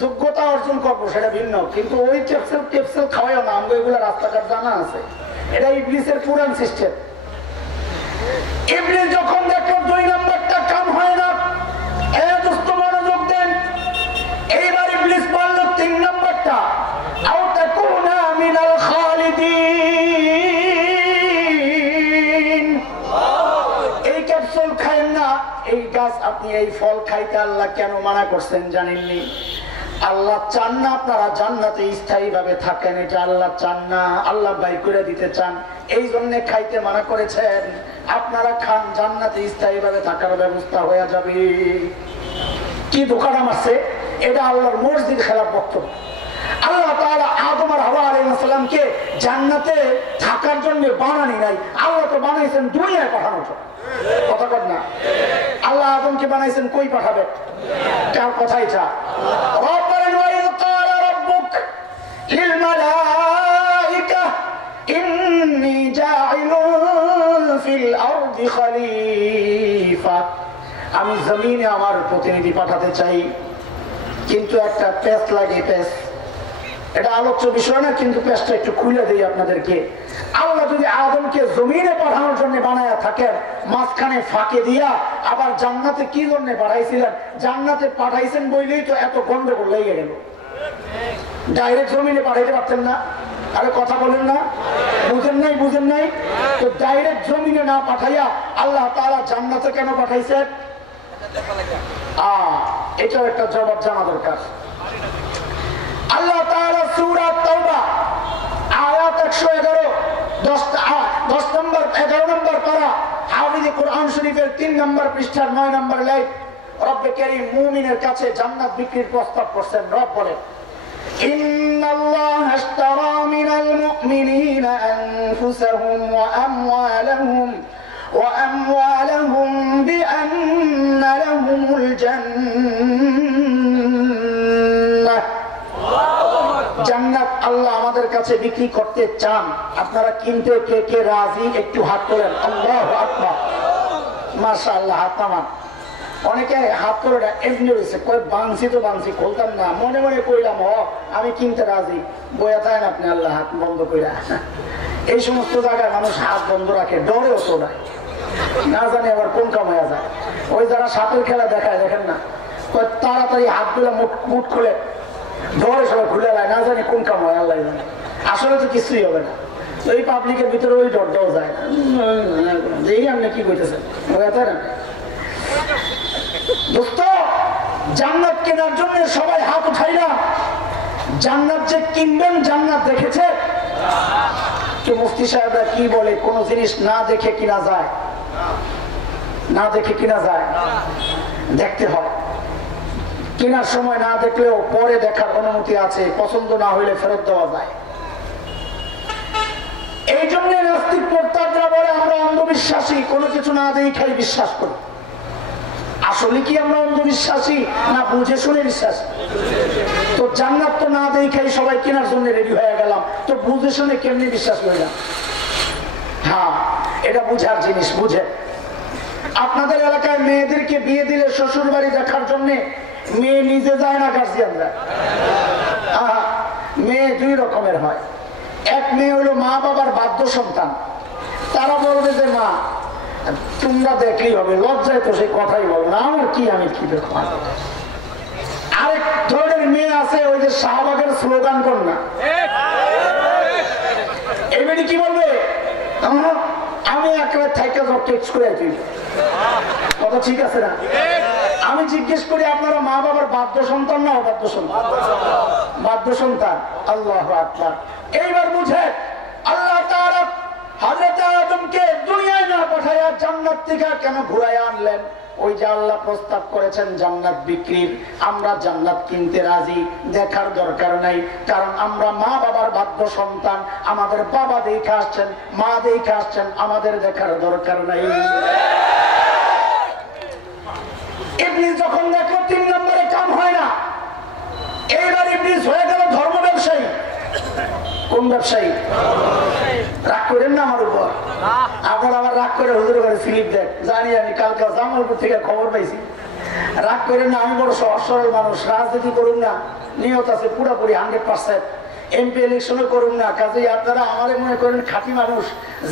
যোগ্যতা অর্জন করবো সেটা ভিন্ন, কিন্তু ওই ক্যাপসুল খাওয়াই না। আমাকে এগুলো রাস্তাঘাট জানা আছে, এটা ইবলিসের পুরান সিস্টেম। ইবলিস যখন দেখলো 2 নম্বরটা কাম হয় না, দোস্ত মনোযোগ দেন, এইবার ইবলিস বলল 3 নম্বরটা, আও তাকুনা মিনাল খালিদিন। এই ক্যাপসুল খায়েন না, এই গাছ আপনি এই ফল খাইতে আল্লাহ কেন মানা করছেন জানেননি? আল্লাহ চান না আপনারা জান্নাতে স্থায়ী ভাবে থাকেন, এটা আল্লাহ চান না, আল্লাহ বাই করে দিতে চান, এই জন্য খাইতে মানা করেছেন। আপনারা খান, জান্নাতে স্থায়ী ভাবে থাকার ব্যবস্থা হয়ে যাবে। কি দোকান মারছে, এটা আল্লাহর মর্জির খেলাফ বক্তব্য। আল্লাহ তাআলা আদম আর হাওয়া আলাইহিস সালামকে জান্নাতে থাকার জন্য বানানি নাই, আল্লাহ তো বানাইছেন দুনিয়ায় পাঠানোর জন্য। কথা বল না, আল্লাহ আদমকে বানাইছেন কই পাঠাবে? কার কথা এটা? রব্বানা ওয়া ইয ক্বালা রাব্বুক লিল মালাইকা ইন্নী জাইলুন ফিল আরদি খলিফা। আমি জমিনে আমার প্রতিনিধি পাঠাতে চাই, কিন্তু একটা পেশ লাগে। পেশ এটা আলোচ্য বিষয় না, কিন্তু পেশটা একটু খুলে দিই আপনাদেরকে। আল্লাহ যদি আদমকে জমিনে পাঠানোর জন্য বানায়া থাকেন, মাঝখানে ফাঁকে দিয়া আবার জান্নাতে কি জন্য পাঠাইছিলেন? জান্নাতে পাঠাইছেন বইলেই তো এত গন্ডগোল লেগে গেল। ডাইরেক্ট জমিনে পাঠাইতে পারতেন না? আরে কথা বলেন না, বুঝেন নাই? তো ডাইরেক্ট জমিনে না পাঠাইয়া আল্লাহ তাআলা জান্নাতে কেন পাঠাইছেন? এটাও একটা জবাব জানা দরকার। আল্লাহ তাআলা সূরা তাওবা আয়াত 111 10 নম্বর 11 নম্বর পারা হাফিজে কোরআন শরীফের 3 নম্বর পৃষ্ঠার 9 নম্বর লাইন রব্বে কারীম মুমিনের কাছে জান্নাত বিক্রির প্রস্তাব করছেন। রব বলেন, ইন্নাল্লাহা আশতারা মিনাল মুমিনিনা আনফুসাহুম ওয়া আমওয়ালাহুম বিআন্না লাহুমুল জান্নাহ। জান্নাত আল্লাহ আমাদের কাছে বিক্রি করতে চান। আপনারা কিনতে কে কে রাজি? একটু হাত তোলেন। আল্লাহু আকবার, মাশাআল্লাহ। হাত নামান। অনেকে হাত তোলে এমনি হয়েছে, কই বাংসি তো বাংসি খুলতাম না, মনে মনে কইলাম আমি কিনতে রাজি। বইয়া থাকেন আপনি, আল্লাহ হাত বন্ধ কইরা। এই সমস্ত জায়গায় মানুষ হাত বন্ধ রাখে, ডরেও তো নাই, না জানি আবার কোন কাম হয়ে যায়। ওই যারা সাপের খেলা দেখায়, দেখেন না, তাড়াতাড়ি হাতগুলো মুঠ খুলে ডরে সবাই খুলে যায়, না জানি কোন কাম হয়, আল্লাহ জানে। আসলে তো কিছুই হবে না। এই পাবলিকের ভিতরে ওই ডর দেওয়া যায় না। যেই আপনি কি করতেছেন, দোস্ত, জান্নাত কেনার জন্য সবাই হাত উঠাই না। জান্নাত যে কিনবেন, জান্নাত দেখেছে? তো মুফতি সাহেবরা কি বলে, কোন জিনিস না দেখে কিনা যায়? না দেখে কিনা যায়? দেখতে হয়। কেনার সময় না দেখলেও পরে দেখার অনুমতি আছে, পছন্দ না হইলে ফেরত দেওয়া যায়। এই জন্য নাস্তিক মুরতাদরা বলে আমরা অন্ধবিশ্বাসী, কোনো কিছু না দেখাই বিশ্বাস করি। আসলে কি আমরা অন্ধবিশ্বাসী না বুঝে শুনে বিশ্বাস? তো জান্নাত তো না দেখাই সবাই কেনার জন্য রেডি হয়ে গেলাম, তো বুঝে শুনে কেমনি বিশ্বাস করলাম? হ্যাঁ, এটা বুঝার জিনিস। বুঝে আপনাদের এলাকায় মেয়েদেরকে বিয়ে দিলে শ্বশুর বাড়ি দেখার জন্য মেয়ে নিজে যায় না গার্জিয়ান যায়। মেয়ে দুই রকমের হয়। এক মেয়ে হলো মা বাবার বাধ্য সন্তান, তারা বলবে যে মা তোমরা দেখলেই হবে, লজ্জায় তো সেই কথাই বলো না, আমার কি আমি কি দেখো। আরেক ধরনের মেয়ে আছে ওই যে শাহবাগের স্লোগান কন্যা, এবারে কি বলবে আমি একেবারে থাইকা টেক্সট করে আছি, কথা ঠিক আছে না? আমি জিজ্ঞেস করি আপনারা মা বাবার বাধ্য সন্তান না অবাধ্য সন্তান? বাধ্য সন্তান। আল্লাহু আকবার। এইবার বুঝে আল্লাহ তাআলা হযরত আদমকে দুনিয়ায় না পাঠায়া জান্নাত থেকে কেন ঘুরায় আনলেন? ওই যে আল্লাহ প্রস্তাব করেছেন জান্নাত বিক্রির, আমরা জান্নাত কিনতে রাজি, দেখার দরকার নাই, কারণ আমরা মা বাবার বাধ্য সন্তান। আমাদের বাবা দেখে আসছেন, মা দেখে আসছেন, আমাদের দেখার দরকার নাই। ইবলিস যখন দেখলো 3 নম্বরে কাম হয় না, এইবার ইবলিস হয়ে গেল ধর্ম ব্যবসায়ী। কোন ব্যবসায়ী? রাগ করেন না আমার উপর, আপনারা আবার রাগ করে হুজুর করে স্লিপ দেন, জানি আমি কালকে জামালপুর থেকে খবর পাইছি। রাগ করেন না, আমি বড় সহজ সরল মানুষ, রাজনীতি করুন না, নিয়ত আছে পুরোপুরি 100%। এমপি ইলেকশনও করুন না, কাজেই আপনারা আমারে মনে করেন খাঁটি মানুষ।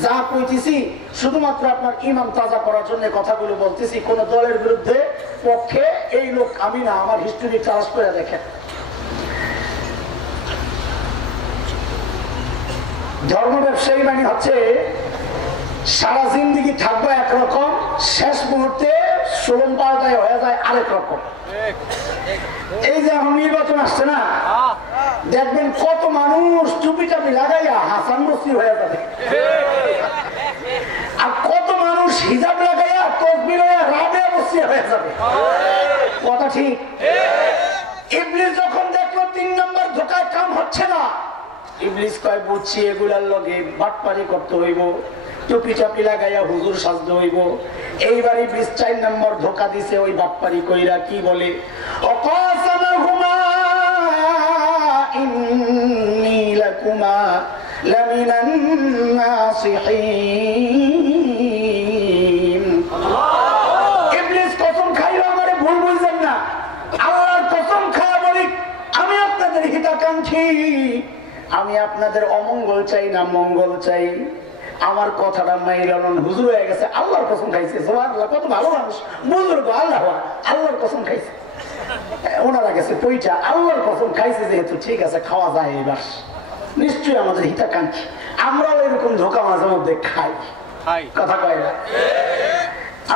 যা কইতেছি শুধুমাত্র আপনার ইমান তাজা করার জন্য কথাগুলো বলতেছি, কোন দলের বিরুদ্ধে পক্ষে এই লোক আমি না, আমার হিস্ট্রি চার্জ করে দেখেন। ধর্ম ব্যবসায়ী মানে হচ্ছে সারা জিন্দিগি থাকবো একরকম, শেষ মুহূর্তে চলন পাল্টায় হয়ে যায় আরেক রকম। এই যে এখন নির্বাচন আসছে না, দেখবেন কত মানুষ টুপি টাপি লাগাইয়া হাসান বস্তি হয়ে যাবে, আর কত মানুষ হিজাব লাগাইয়া তসবির হইয়া রাবেয়া বস্তি হয়ে যাবে। কথা ঠিক? ইবলিস যখন দেখলো 3 নম্বর ধোকায় কাম হচ্ছে না, ইবলিস কয় বুঝছি এগুলার লগে বাটপারি করতে হইব, টুপি চাপি লাগাইয়া হুজুর সাজতে হইব। এইবার ইবলিস 4 নম্বর ধোকা দিছে ওই বাটপারি কইরা। কি বলে? অকাসামাহুমা ইন্নী লাকুমা লামিনান নাসিহিন। ইবলিস কসম খাইলো আমারে ভুল বুঝছেন না, আল্লাহর কসম খায়া বলি আমি আপনাদের হিতাকাঙ্ক্ষী, আমি আপনাদের অমঙ্গল চাই না মঙ্গল চাই। আমার কথাটা মাইলান হুজুর হয়ে গেছে, আল্লাহর কসম খাইছে। সুবহানাল্লাহ, কত ভালো মানুষ, বুজুর্গ আল্লাহ, আল্লাহর কসম খাইছে। ওনারা গেছে পইটা আল্লাহর কসম খাইছে, যেহেতু ঠিক আছে খাওয়া যায়, এবার নিশ্চয়ই আমাদের হিতাকাঙ্ক্ষী। আমরাও এরকম ধোকা মাঝে মধ্যে খাই, কথা কয় না?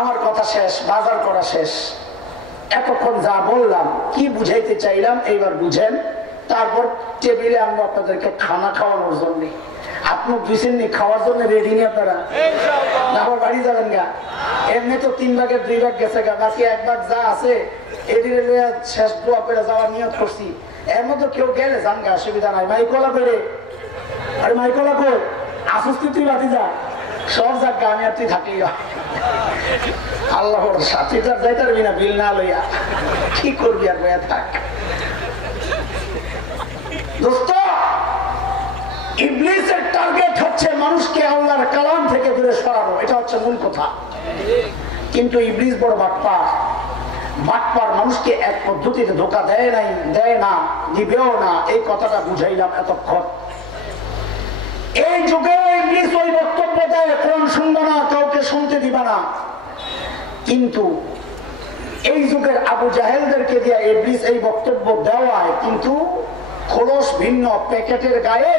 আমার কথা শেষ, বাজার করা শেষ। এতক্ষণ যা বললাম কি বুঝাইতে চাইলাম এইবার বুঝেন। তারপর টেবিলে আমরা আপনাদেরকে খানা খাওয়ানোর জন্য, আপনি বুঝছেননি খাওয়ার জন্য রেডি নি আপনারা? আবার বাড়ি যাবেন গা, এমনি তো 3 ভাগের 2 ভাগ গেছে গা, বাকি 1 ভাগ যা আছে এদিকে শেষ দোয়া করে যাওয়ার নিয়ত করছি। এর মধ্যে কেউ গেলে যান গা, অসুবিধা নাই। মাইকলা করে, আরে মাইকলা কর আসুস্তি, তুই বাতি যা, সব যাক গা, আমি আর তুই থাকলি আল্লাহর সাথে যাইতে পারবি না বিল না লইয়া, কি করবি আর বইয়া থাক। দোস্ত, ইবলিসের টার্গেট হচ্ছে মানুষকে আল্লাহর কালাম থেকে দূরে সরানো, এটা হচ্ছে মূল কথা। কিন্তু ইবলিস বড় বাটপার, বাটপার মানুষকে এক পদ্ধতিতে ধোঁকা দেয় নাই, দেয় না, দিবেও না। এই কথাটা বুঝাইলাম এতক্ষণ। এই যুগে ইবলিস ওই বক্তব্য দেয়, কোরআন শুনবে না, কাউকে শুনতে দিবা না। কিন্তু এই যুগের আবু জাহেলদেরকে দিয়ে ইবলিস এই বক্তব্য দেওয়ায় কিন্তু খোলস ভিন্ন, প্যাকেটের গায়ে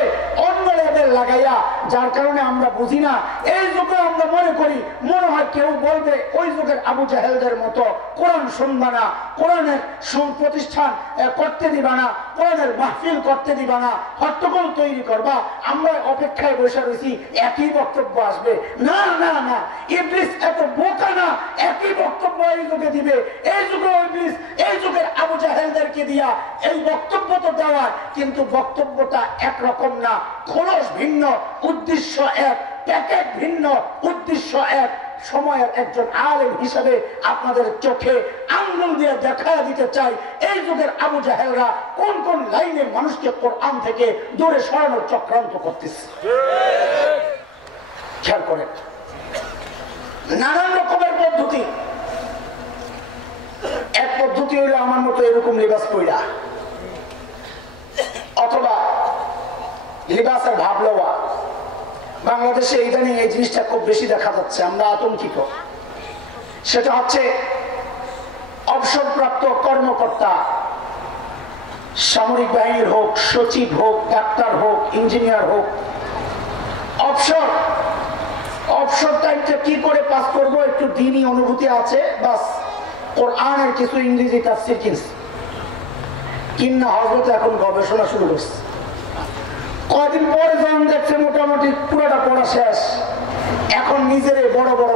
অন্য লেবেল লাগাইয়া, যার কারণে আমরা বুঝি না। এই যুগে আমরা মনে করি, মনে হয় কেউ বলবে ওই যুগের আবু জাহেলদের মতো কোরআন শুনবা না, কোরআনের প্রতিষ্ঠান করতে দিবা না, কোরআনের মাহফিল করতে দিবা না, হট্টগোল তৈরি করবা, আমরা অপেক্ষায় বসে রয়েছি একই বক্তব্য আসবে। না না না, ইবলিস এত বোকা না, একই বক্তব্য এই যুগে দিবে। এই যুগে ইবলিস এই যুগের আবু জাহেলদেরকে দিয়া এই বক্তব্য তো দেওয়া, কিন্তু বক্তব্যটা একরকম না, খোলস ভিন্ন, উদ্দেশ্য এক, প্যাকেট ভিন্ন, উদ্দেশ্য এক। সময়ের একজন আলেম হিসেবে আপনাদের চোখে আঙ্গুল দিয়ে দেখা দিতে চাই, এই যুগের আবু জাহেলরা কোন কোন লাইনে মানুষকে কোরআন থেকে দূরে সরানোর চক্রান্ত করতেছে। খেয়াল করেন, নানান রকমের পদ্ধতি। এক পদ্ধতি হইল আমার মতো এরকম লিবাস পইরা, অথবা লিবাসের ভাব লওয়া। বাংলাদেশে ইদানিং এই জিনিসটা খুব বেশি দেখা যাচ্ছে, আমরা আতঙ্কিত। সেটা হচ্ছে অবসরপ্রাপ্ত কর্মকর্তা, সামরিক বাহিনীর হোক, সচিব হোক, ডাক্তার হোক, ইঞ্জিনিয়ার হোক, অবসর টাইমটা কি করে পাস করবো, একটু দিনই অনুভূতি আছে, বাস কোরআনের কিছু ইংরেজি তাফসীর কিন্না হযরত এখন গবেষণা শুরু করছে। কয়েকদিন পরে যখন দেখছে মোটামুটি পুরোটা পড়া শেষ, এখন নিজের বড় বড়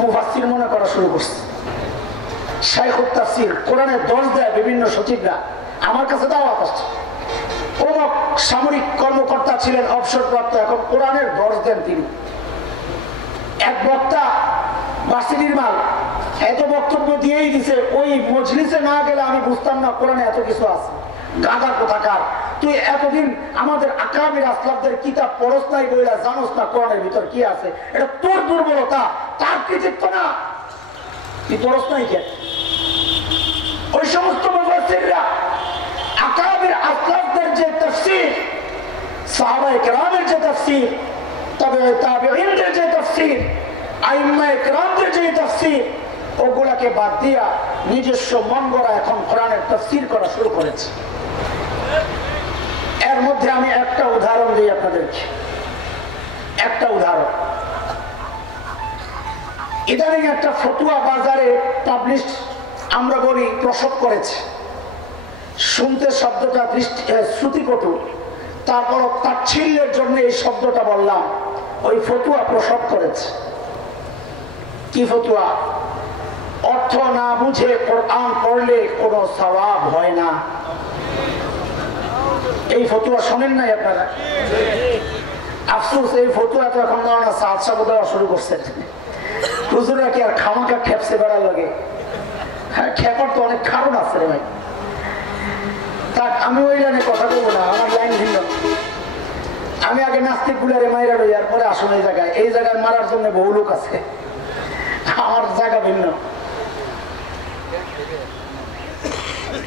মুফাসসির মনে করা শুরু করছে। শাইখুত তাফসীর, কোরআনের দর্শ দেয় বিভিন্ন সচিবরা, আমার কাছে দাওয়াত আসছে। অমুক সামরিক কর্মকর্তা ছিলেন অবসরপ্রাপ্ত, এখন কোরআনের দর্শ দেন তিনি। এক বক্তা ভার্সিটির মাল, এত বক্তব্য দিয়েই দিছে, ওই মজলিসে না গেলে আমি বুঝতাম না কোরআনে এত কিছু আছে। গাদা কোথাকার, তুই এতদিন আমাদের আকাবির আসলাফদের কিতাব পড়স নাই বইলা জানোস না কোরআনের ভিতর কি আছে? এটা তোর দুর্বলতা, তার কৃতিত্ব না। তুই পড়স নাই কেন? ওই সমস্ত মুফাসসিররা আকাবির আসলাফদের যে তাফসীর, সাহাবায়ে কেরামের যে তাফসীর, তবে তাবেঈনদের যে তাফসীর, আইম্মায়ে কেরামদের যে তাফসীর, ওগুলাকে বাদ দিয়া নিজস্ব মন গড়া এখন কোরআনের তাফসীর করা শুরু করেছে। এর মধ্যে আমি একটা উদাহরণ দিই আপনাদেরকে, একটা উদাহরণ। ইদানিং একটা ফতুয়া বাজারে পাবলিশ, আমরা বলি প্রসব করেছে। শুনতে শব্দটা শ্রুতিকটু, তারপর তাচ্ছিল্যের জন্য এই শব্দটা বললাম। ওই ফতুয়া প্রসব করেছে। কি ফতুয়া? অর্থ না বুঝে কোরআন পড়লে কোনো সওয়াব হয় না। এই ফতুয়া শোনেন নাই আপনারা? আফসোস, এই ফতুয়া তো এখন না সাত সাবু দেওয়া শুরু করছেন। হুজুরা কি আর খামাখা খেপসে বেড়া লাগে? হ্যাঁ, খেপার তো অনেক কারণ আছে রে ভাই। তাক আমি ওই লাইনে কথা বলবো না, আমার লাইন ভিন্ন। আমি আগে নাস্তিক গুলারে মাইরা লই, পরে আসুন এই জায়গায়। এই জায়গায় মারার জন্য বহু লোক আছে, আমার জায়গা ভিন্ন।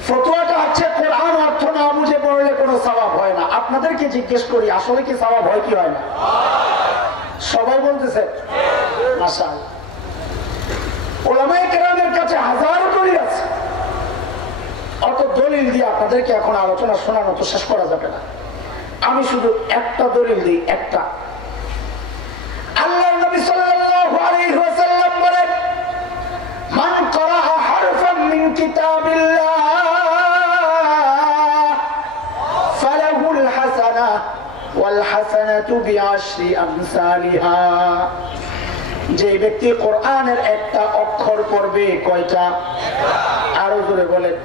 ফতোয়াটা হচ্ছে কোরআন অর্থ না বুঝে পড়লে কোনো সওয়াব হয় না। আপনাদেরকে জিজ্ঞেস করি, আসলে কি সওয়াব হয় কি হয় না? সবাই বলতেছে মাশাআল্লাহ। উলামায়ে কেরামের কাছে হাজারো দলিল আছে। অত দলিল দিয়ে আপনাদেরকে এখন আলোচনা শোনানো তো শেষ করা যাবে না। আমি শুধু একটা দলিল দিই, একটা। আল্লাহর নবী সাল্লাল্লাহু আলাইহি ওয়াসাল্লাম বলেন, মান ক্বারাআ হারফান মিন কিতাবিল্লাহ ফালাহুল হাসানাহ ওয়াল হাসানাতু বিআশরি আমসালিহা। যে ব্যক্তি কোরআনের একটা অক্ষর পড়বে, কয়টা? আরো জোরে বলেন।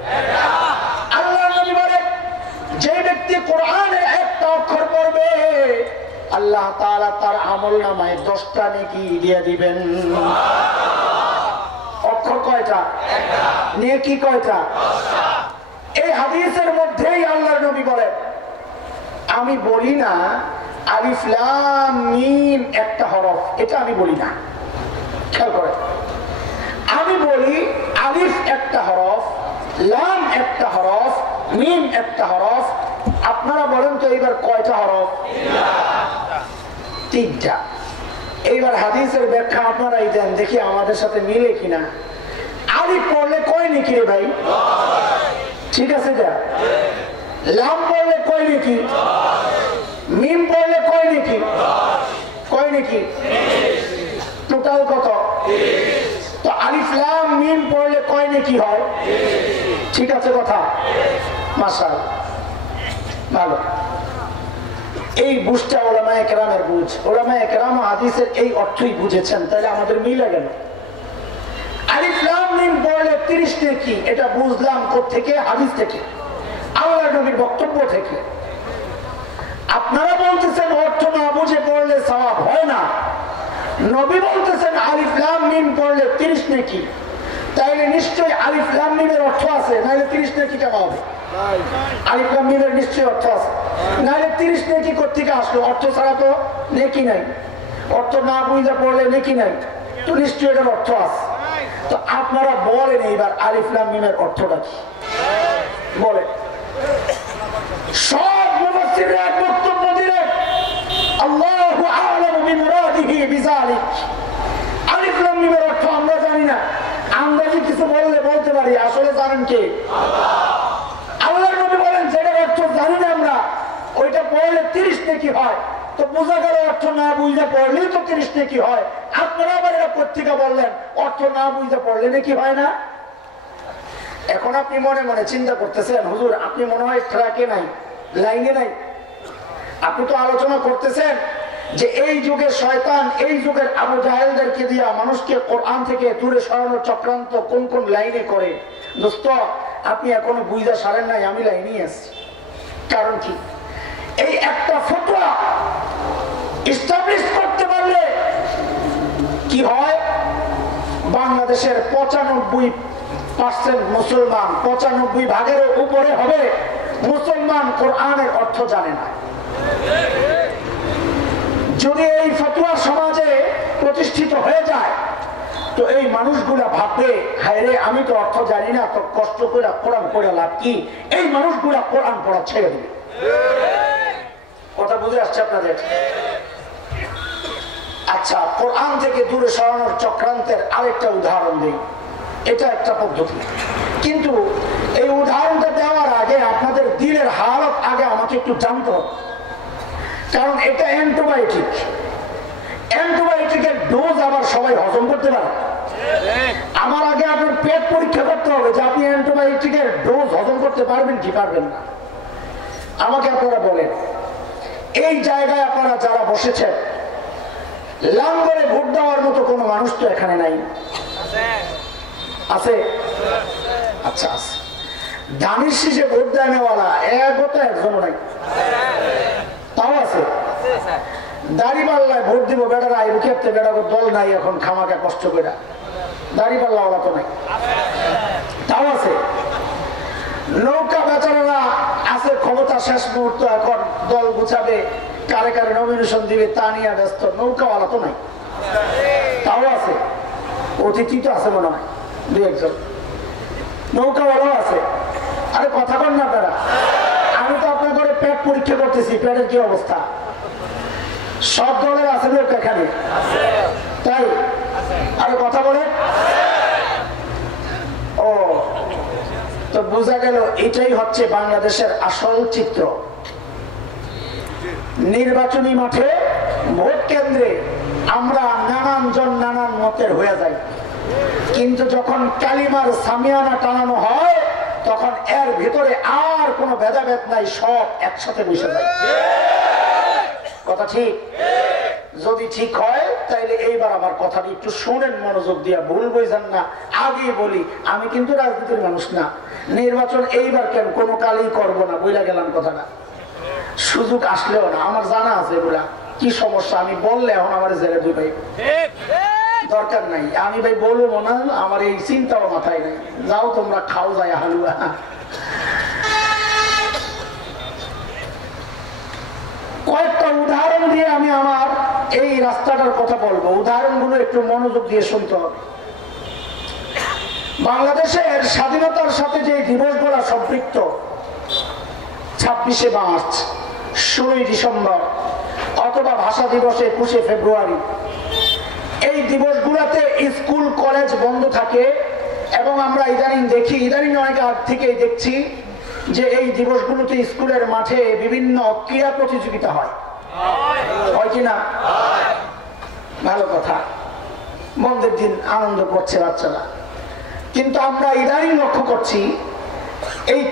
আল্লাহর নবী বলেন, যে ব্যক্তি কোরআনের একটা অক্ষর পড়বে, আল্লাহ তাআলা তার আমলনামায় 10টা নেকি দিয়ে দিবেন। অক্ষর কয়টা? নেকি কয়টা? 10টা। এই হাদিসের মধ্যেই আল্লাহর নবী বলেন, আমি বলি না আলিফ লাম মিম একটা হরফ, এটা আমি বলি না। খেয়াল করে, আমি বলি আলিফ একটা হরফ, লাম একটা হরফ, মিম একটা হরফ। আপনারা বলেন তো এইবার কয়টা হরফ? 3টা। এইবার হাদিসের ব্যাখ্যা আপনারাই দেন, দেখি আমাদের সাথে মিলে কিনা। আলিফ পড়লে কয় নেকি রে ভাই? ঠিক আছে যা। লাম পড়লে কয় নেকি? মিম পড়লে কয় নেকি? কয় নেকি? টোটাল কত? তো আলিফ লাম মিম পড়লে কয় নেকি হয়? ঠিক আছে কথা? মাশাআল্লাহ, ভালো। এই বুঝটা উলামায়ে কেরামের বুঝ। উলামায়ে কেরাম হাদিসের এই অর্থই বুঝেছেন, তাহলে আমাদের মিলে গেল। আলিফ লাম মিম পড়লে 30 নেকি, এটা বুঝলাম কোত্থেকে? হাদিস থেকে, আল্লাহর নবীর বক্তব্য থেকে। আপনারা বলতেছেন অর্থ না বুঝে পড়লে সওয়াব হয় না। নবী বলতেছেন আলিফ লাম মিম পড়লে 30 নেকি, তাইলে নিশ্চয়ই আলিফ লাম মিমের অর্থ আছে, নাহলে 30 নেকি কেন হবে? আলিফ লাম মিমের নিশ্চয়ই অর্থ আছে, নাহলে 30 নেকি কোত্থেকে আসলো? অর্থ ছাড়া তো নেকি নাই। অর্থ না বুঝে পড়লে নেকি নাই, তো নিশ্চয়ই এটার অর্থ আছে। তো আপনারা বলেন এইবার আলিফ লাম মিমের অর্থটা কি বলেন। সব মুফাসসিররা এক বক্তব্য দিলেন, আল্লাহু আ'লামু বিমুরাদিহি বিযালিক। আলিফ লাম মিমের অর্থ আমরা জানি না, আমরা কি কিছু বললে বলতে পারি, আসলে জানেন কে? আল্লাহর নবী বলেন যেটার অর্থ জানি না আমরা, ওইটা পড়লে 30 নেকি হয়। তো বোঝা গেল অর্থ না বুঝতে পড়লেই তো 30 নেকি হয়। আপনারা আবার এটা পত্রিকা বললেন অর্থ না বুঝতে পড়লে নাকি হয় না। এখন আপনি মনে মনে চিন্তা করতেছেন, হুজুর আপনি মনে হয় ট্র্যাকে নাই, লাইনে নাই। আপনি তো আলোচনা করতেছেন যে এই যুগের শয়তান, এই যুগের আবু জাহেলদেরকে দিয়া মানুষকে কোরআন থেকে দূরে সরানোর চক্রান্ত কোন কোন লাইনে করে। দোস্ত আপনি এখনো বুঝা সারেন নাই, আমি লাইনে আছি। কারণ কি? এই একটা ফতোয়া এস্টাবলিশ করতে পারলে কি হয়, বাংলাদেশের 95% মুসলমান, 95 ভাগের উপরে হবে মুসলমান কোরআনের অর্থ জানে না। যদি এই ফতোয়া সমাজে প্রতিষ্ঠিত হয়ে যায় তো এই মানুষগুলা ভাববে, হায় রে আমি তো অর্থ জানি না, তো কষ্ট করে কোরআন পড়ে লাভ কি? এই মানুষগুলা কোরআন পড়া ছেড়ে দিবে। কথা বুঝে আসছে আপনাদের? আচ্ছা, কোরআন থেকে দূরে সরানোর চক্রান্তের আরেকটা উদাহরণ দিই। এটা একটা পদ্ধতি, কিন্তু এই উদাহরণটা দেওয়ার আগে আপনাদের দিলের হালত আগে আমাকে একটু জানতে হবে। কারণ এটা অ্যান্টিবায়োটিক, অ্যান্টিবায়োটিকের ডোজ আবার সবাই হজম করতে পারে। আমার আগে আপনার পেট পরীক্ষা করতে হবে যে আপনি অ্যান্টিবায়োটিকের ডোজ হজম করতে পারবেন কি পারবেন না। আমাকে আপনারা বলেন, এই জায়গায় আপনারা যারা বসেছেন, লাঙ্গলে ভোট দেওয়ার মতো কোনো মানুষ তো এখানে নাই, আছে? আচ্ছা আছে। ধানের শীষে ভোট দেওয়ালা একজনও নাই, তাও আছে। দাড়িপাল্লায় ভোট দিব বেটারা আইব ক্ষেত্রে, বেটার দল নাই এখন খামাকা কষ্ট করে, দাড়িপাল্লাওয়ালা তো নাই, তাও আছে। নৌকা বেচারারা আছে, ক্ষমতা শেষ মুহূর্ত, এখন দল গুছাবে, কারে কারে নমিনেশন দিবে তা নিয়ে ব্যস্ত, নৌকাওয়ালা তো নাই, তাও আছে। অতিথি তো আছে মনে হয় 2-1 নৌকাওয়ালাও আছে। আরে কথা বল না আপনারা, আমি তো আপনার ঘরে পেট পরীক্ষা করতেছি, পেটের কি অবস্থা? সব দলের আছে লোক এখানে, তাই? আরে কথা বলে। ও তো বোঝা গেল এটাই হচ্ছে বাংলাদেশের আসল চিত্র। নির্বাচনী মাঠে, ভোট কেন্দ্রে আমরা নানান জন নানান মতের হয়ে যাই, কিন্তু যখন কালিমার সামিয়ানা টানানো হয় তখন এর ভিতরে আর কোনো ভেদাভেদ নাই, সব একসাথে বসে যায়। কথা ঠিক? যদি ঠিক হয় তাইলে এইবার আমার কথাটি একটু শুনেন মনোযোগ দিয়া, ভুল বুঝেন না। আগে বলি আমি কিন্তু রাজনীতির মানুষ না, নির্বাচন এইবার কেন কোনো কালই করবো না, বুঝা গেলাম কথাটা। সুযোগ আসলেও না, আমার জানা আছে এগুলা কি সমস্যা। আমি বললে এখন আমার জেলে ঢুকাই, দরকার নাই। আমি ভাই বলবো না, আমার এই চিন্তাও মাথায় নাই। যাও তোমরা খাও যায় হালুয়া। কয়েকটা উদাহরণ দিয়ে আমি আমার এই রাস্তাটার কথা বলবো, উদাহরণগুলো একটু মনোযোগ দিয়ে শুনতে হবে। বাংলাদেশের স্বাধীনতার সাথে যে দিবসগুলো সম্পৃক্ত, 26শে মার্চ, 16ই ডিসেম্বর অথবা ভাষা দিবসে 21শে ফেব্রুয়ারি, এই দিবসগুলোতে স্কুল কলেজ বন্ধ থাকে এবং আমরা ইদানিং দেখি, ইদানিং অনেক আগ থেকেই দেখছি যে এই দিবসগুলোতে স্কুলের মাঠে বিভিন্ন ক্রীড়া প্রতিযোগিতা হয় কিনা? ভালো কথা, বন্ধের দিন আনন্দ করছে বাচ্চারা। কিন্তু আমরা ইদানিং লক্ষ্য করছি এই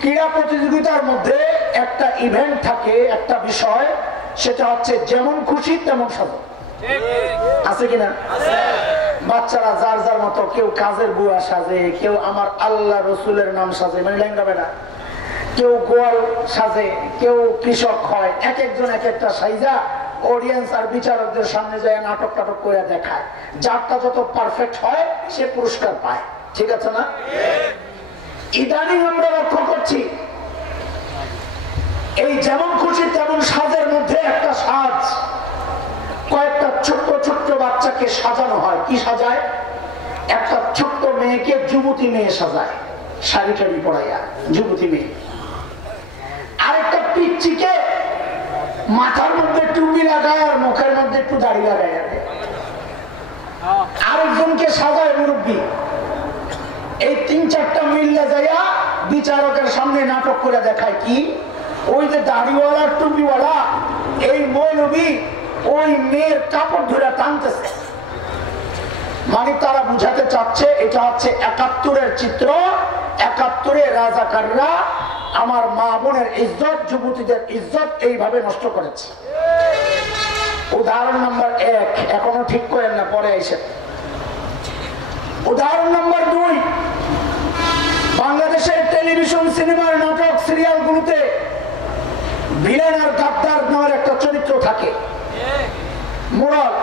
ক্রীড়া প্রতিযোগিতার মধ্যে একটা ইভেন্ট থাকে, একটা বিষয়, সেটা হচ্ছে যেমন খুশি তেমন সাজো। আছে কিনা? বাচ্চারা যার যার মতো, কেউ কাজের বুয়া সাজে, কেউ আমার আল্লাহ রসুলের নাম সাজে, মানে লেঙ্গা বেড়া, কেউ গোয়াল সাজে, কেউ কৃষক হয়, এক একজন এক একটা সাইজা অডিয়েন্স আর বিচারকদের সামনে যায় নাটক টাটক করে দেখায়। যারটা যত পারফেক্ট হয় সে পুরস্কার পায়, ঠিক আছে না? ইদানিং আমরা লক্ষ্য করছি এই যেমন খুশি তেমন সাজের মধ্যে একটা সাজ, কয়েকটা ছোট্ট ছোট্ট বাচ্চাকে সাজানো হয়। কি সাজায়? একটা ছোট্ট মেয়েকে যুবতী মেয়ে সাজায়, শাড়ি টাড়ি পরাইয়া যুবতী মেয়ে। আরেকটা পিচ্চিকে মাথার মধ্যে টুপি লাগায় আর মুখের মধ্যে একটু দাড়ি লাগায়। আরেকজনকে সাজায় মুরব্বী। এই 3-4টা মিল্লা যাইয়া বিচারকের সামনে নাটক করে দেখায় কি, ওই যে দাড়িওয়ালা টুপিওয়ালা এই মৌলবী ওই মেয়ের কাপড় ধরে টানতেছে। মানে তারা বুঝাতে চাচ্ছে এটা হচ্ছে 71-এর চিত্র। 71-এ রাজাকাররা আমার মা বোনের ইজ্জত, যুবতীদের ইজ্জত এইভাবে নষ্ট করেছে। উদাহরণ নাম্বার 1, এখনো ঠিক করেন না, পরে এসে। উদাহরণ নাম্বার 2, বাংলাদেশের টেলিভিশন, সিনেমার, নাটক, সিরিয়ালগুলোতে ভিলেন আর গাদ্দার নামের একটা চরিত্র থাকে। মোরাল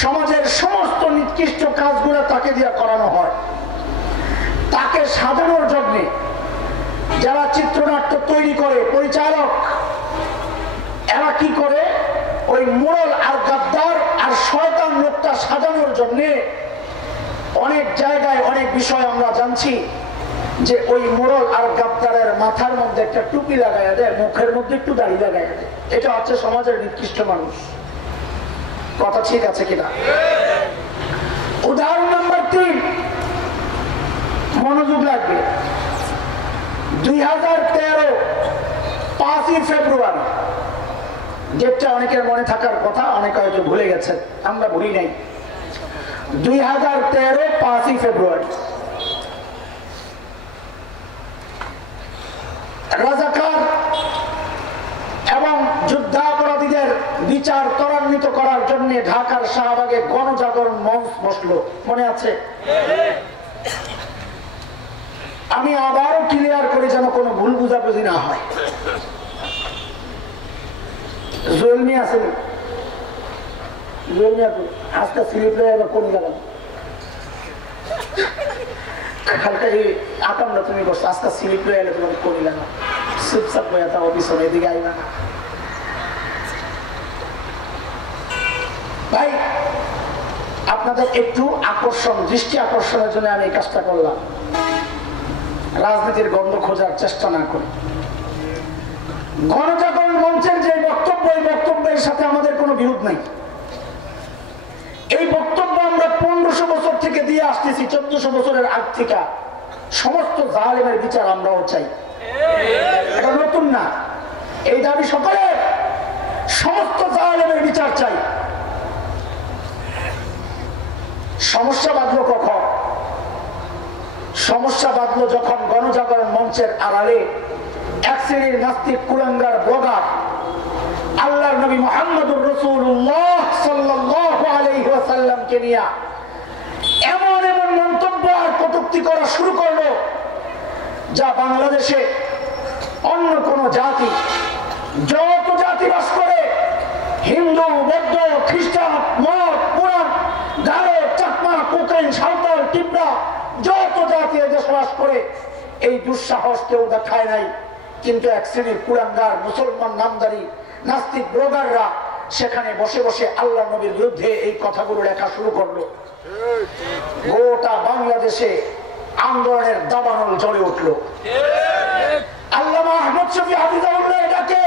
সমাজের সমস্ত নিকৃষ্ট কাজগুলো তাকে দিয়ে করানো হয়। তাকে সাজানোর জন্য যারা চিত্রনাট্য তৈরি করে, পরিচালক, এরা কি করে, ওই মোড়ল আর গাদ্দার আর শয়তান লোকটা সাজানোর জন্য অনেক জায়গায় অনেক বিষয় আমরা জানছি যে ওই মোড়ল আর গাদ্দারের মাথার মধ্যে একটা টুপি লাগাইয়া দেয়, মুখের মধ্যে একটু দাড়ি লাগাইয়া দেয়। এটা হচ্ছে সমাজের নিকৃষ্ট মানুষ। কথা ঠিক আছে কিনা? উদাহরণ নাম্বার 3, মনোযোগ লাগবে। 2013 5ই ফেব্রুয়ারি, ডেটটা অনেকের মনে থাকার কথা, অনেকে হয়তো ভুলে গেছেন, আমরা ভুলি নাই। 2013 5ই ফেব্রুয়ারি রাজাকার এবং যুদ্ধাপরাধীদের বিচার ত্বরান্বিত করার জন্য ঢাকার শাহবাগে গণজাগরণ মঞ্চ বসলো, মনে আছে? আমি আবারও ক্লিয়ার করে যেন কোনো ভুল বুঝাবুঝি না হয়। জুয়েল মিয়া আছে, জুয়েল মিয়া আজকে স্লিপ এবার কোন গেলাম হালকা এই আকামটা তুমি বসছো, আজকে স্লিপ লয়ে এলে তোমাকে কোন গেলাম চুপচাপ বইয়া তা অফিসে এদিকে আইবা না। ভাই আপনাদের একটু আকর্ষণ, দৃষ্টি আকর্ষণের জন্য আমি এই কাজটা করলাম। রাজনীতির গন্ধ খোঁজার চেষ্টা না করে গণজাগরণ মঞ্চের যে বক্তব্য, এই বক্তব্যের সাথে আমাদের কোনো বিরোধ নাই। এই বক্তব্য আমরা 1500 বছর থেকে দিয়ে আসতেছি, 1400 বছরের আগ থেকে। সমস্ত জালেমের বিচার আমরাও চাই, এটা নতুন না। এই দাবি সকলের, সমস্ত জালেমের বিচার চাই। সমস্যা বাঁধলো কখন? সমস্যা বাঁধলো যখন গণজাগরণ মঞ্চের আড়ালে এক শ্রেণীর নাস্তিক কুলাঙ্গার ব্লগার আল্লাহর নবী মুহাম্মদুর রাসূলুল্লাহ সাল্লাল্লাহু আলাইহি ওয়াসাল্লামকে নিয়ে এমন এমন মন্তব্য আর কটূক্তি করা শুরু করলো যা বাংলাদেশে অন্য কোন জাতি, যত জাতি বাস করে, হিন্দু, বৌদ্ধ, খ্রিস্টান, মঠ, পুরাণ, গারো, চাকমা, কোকেন, সাঁওতাল, টিপরা, যত জাতি বসবাস করে, এই দুঃসাহস কেউ দেখায় নাই। কিন্তু এক শ্রেণীর কুলাঙ্গার মুসলমান নামদারি নাস্তিক ব্লগাররা সেখানে বসে বসে আল্লাহ নবীর বিরুদ্ধে এই কথাগুলো লেখা শুরু করলো। গোটা বাংলাদেশে আন্দোলনের দাবানল জ্বলে উঠলো। আল্লামা আহমদ শফী হাফিজাহুল্লাহ এটাকে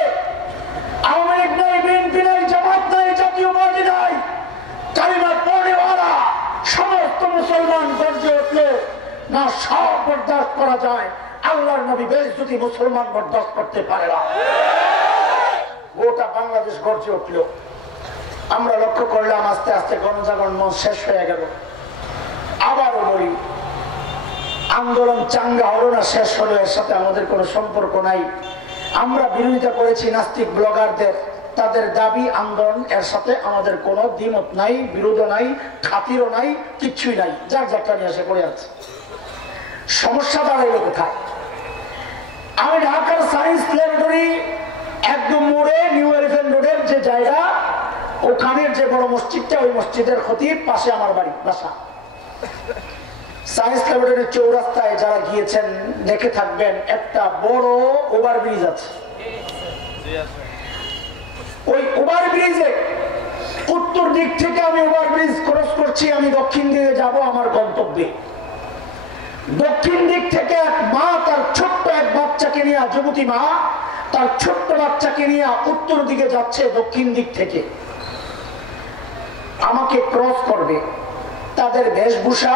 আওয়ামী লীগ নাই, বিএনপি নাই, জামাত নাই, জাতীয় পার্টি নাই, কালিমা পড়নেওয়ালা সমস্ত মুসলমান গর্জে উঠলো। না সব বরদাস্ত করা যায়, আল্লাহর নবী বেইজ্জতি মুসলমান বরদাস্ত করতে পারে না। গোটা বাংলাদেশ গর্জে উঠলো। আমরা লক্ষ্য করলাম আস্তে আস্তে গণজাগরণ মঞ্চ শেষ হয়ে গেল। আবারও বলি, আন্দোলন চাঙ্গা হলো না শেষ হলো, এর সাথে আমাদের কোনো সম্পর্ক নাই। আমরা বিরোধিতা করেছি নাস্তিক ব্লগারদের, তাদের দাবি আন্দোলন, এর সাথে আমাদের কোনো দ্বিমত নাই, বিরোধ নাই, খাতিরও নাই, কিচ্ছুই নাই, যার যারটা নিয়ে এসে পড়ে আছে। সমস্যা দাঁড়াইলো কোথায়? আমি ঢাকার সায়েন্স ল্যাবরেটরি একদম মোড়ে নিউ এলিফ্যান্ট রোডের যে জায়গা, ওখানের যে বড় মসজিদটা, ওই মসজিদের খতিব পাশে আমার বাড়ি, বাসা। সায়েন্স ল্যাবরেটরির চৌরাস্তায় যারা গিয়েছেন দেখে থাকবেন, একটা বড় ওভারব্রিজ আছে। ওই ওভারব্রিজে উত্তর দিক থেকে আমি ওভারব্রিজ ক্রস করছি, আমি দক্ষিণ দিকে যাব আমার গন্তব্যে। দক্ষিণ দিক থেকে এক মা তার ছোট্ট এক বাচ্চাকে নিয়ে, যুবতী মা তার ছোট্ট বাচ্চাকে নিয়ে উত্তর দিকে যাচ্ছে দক্ষিণ দিক থেকে, আমাকে ক্রস করবে। তাদের বেশভূষা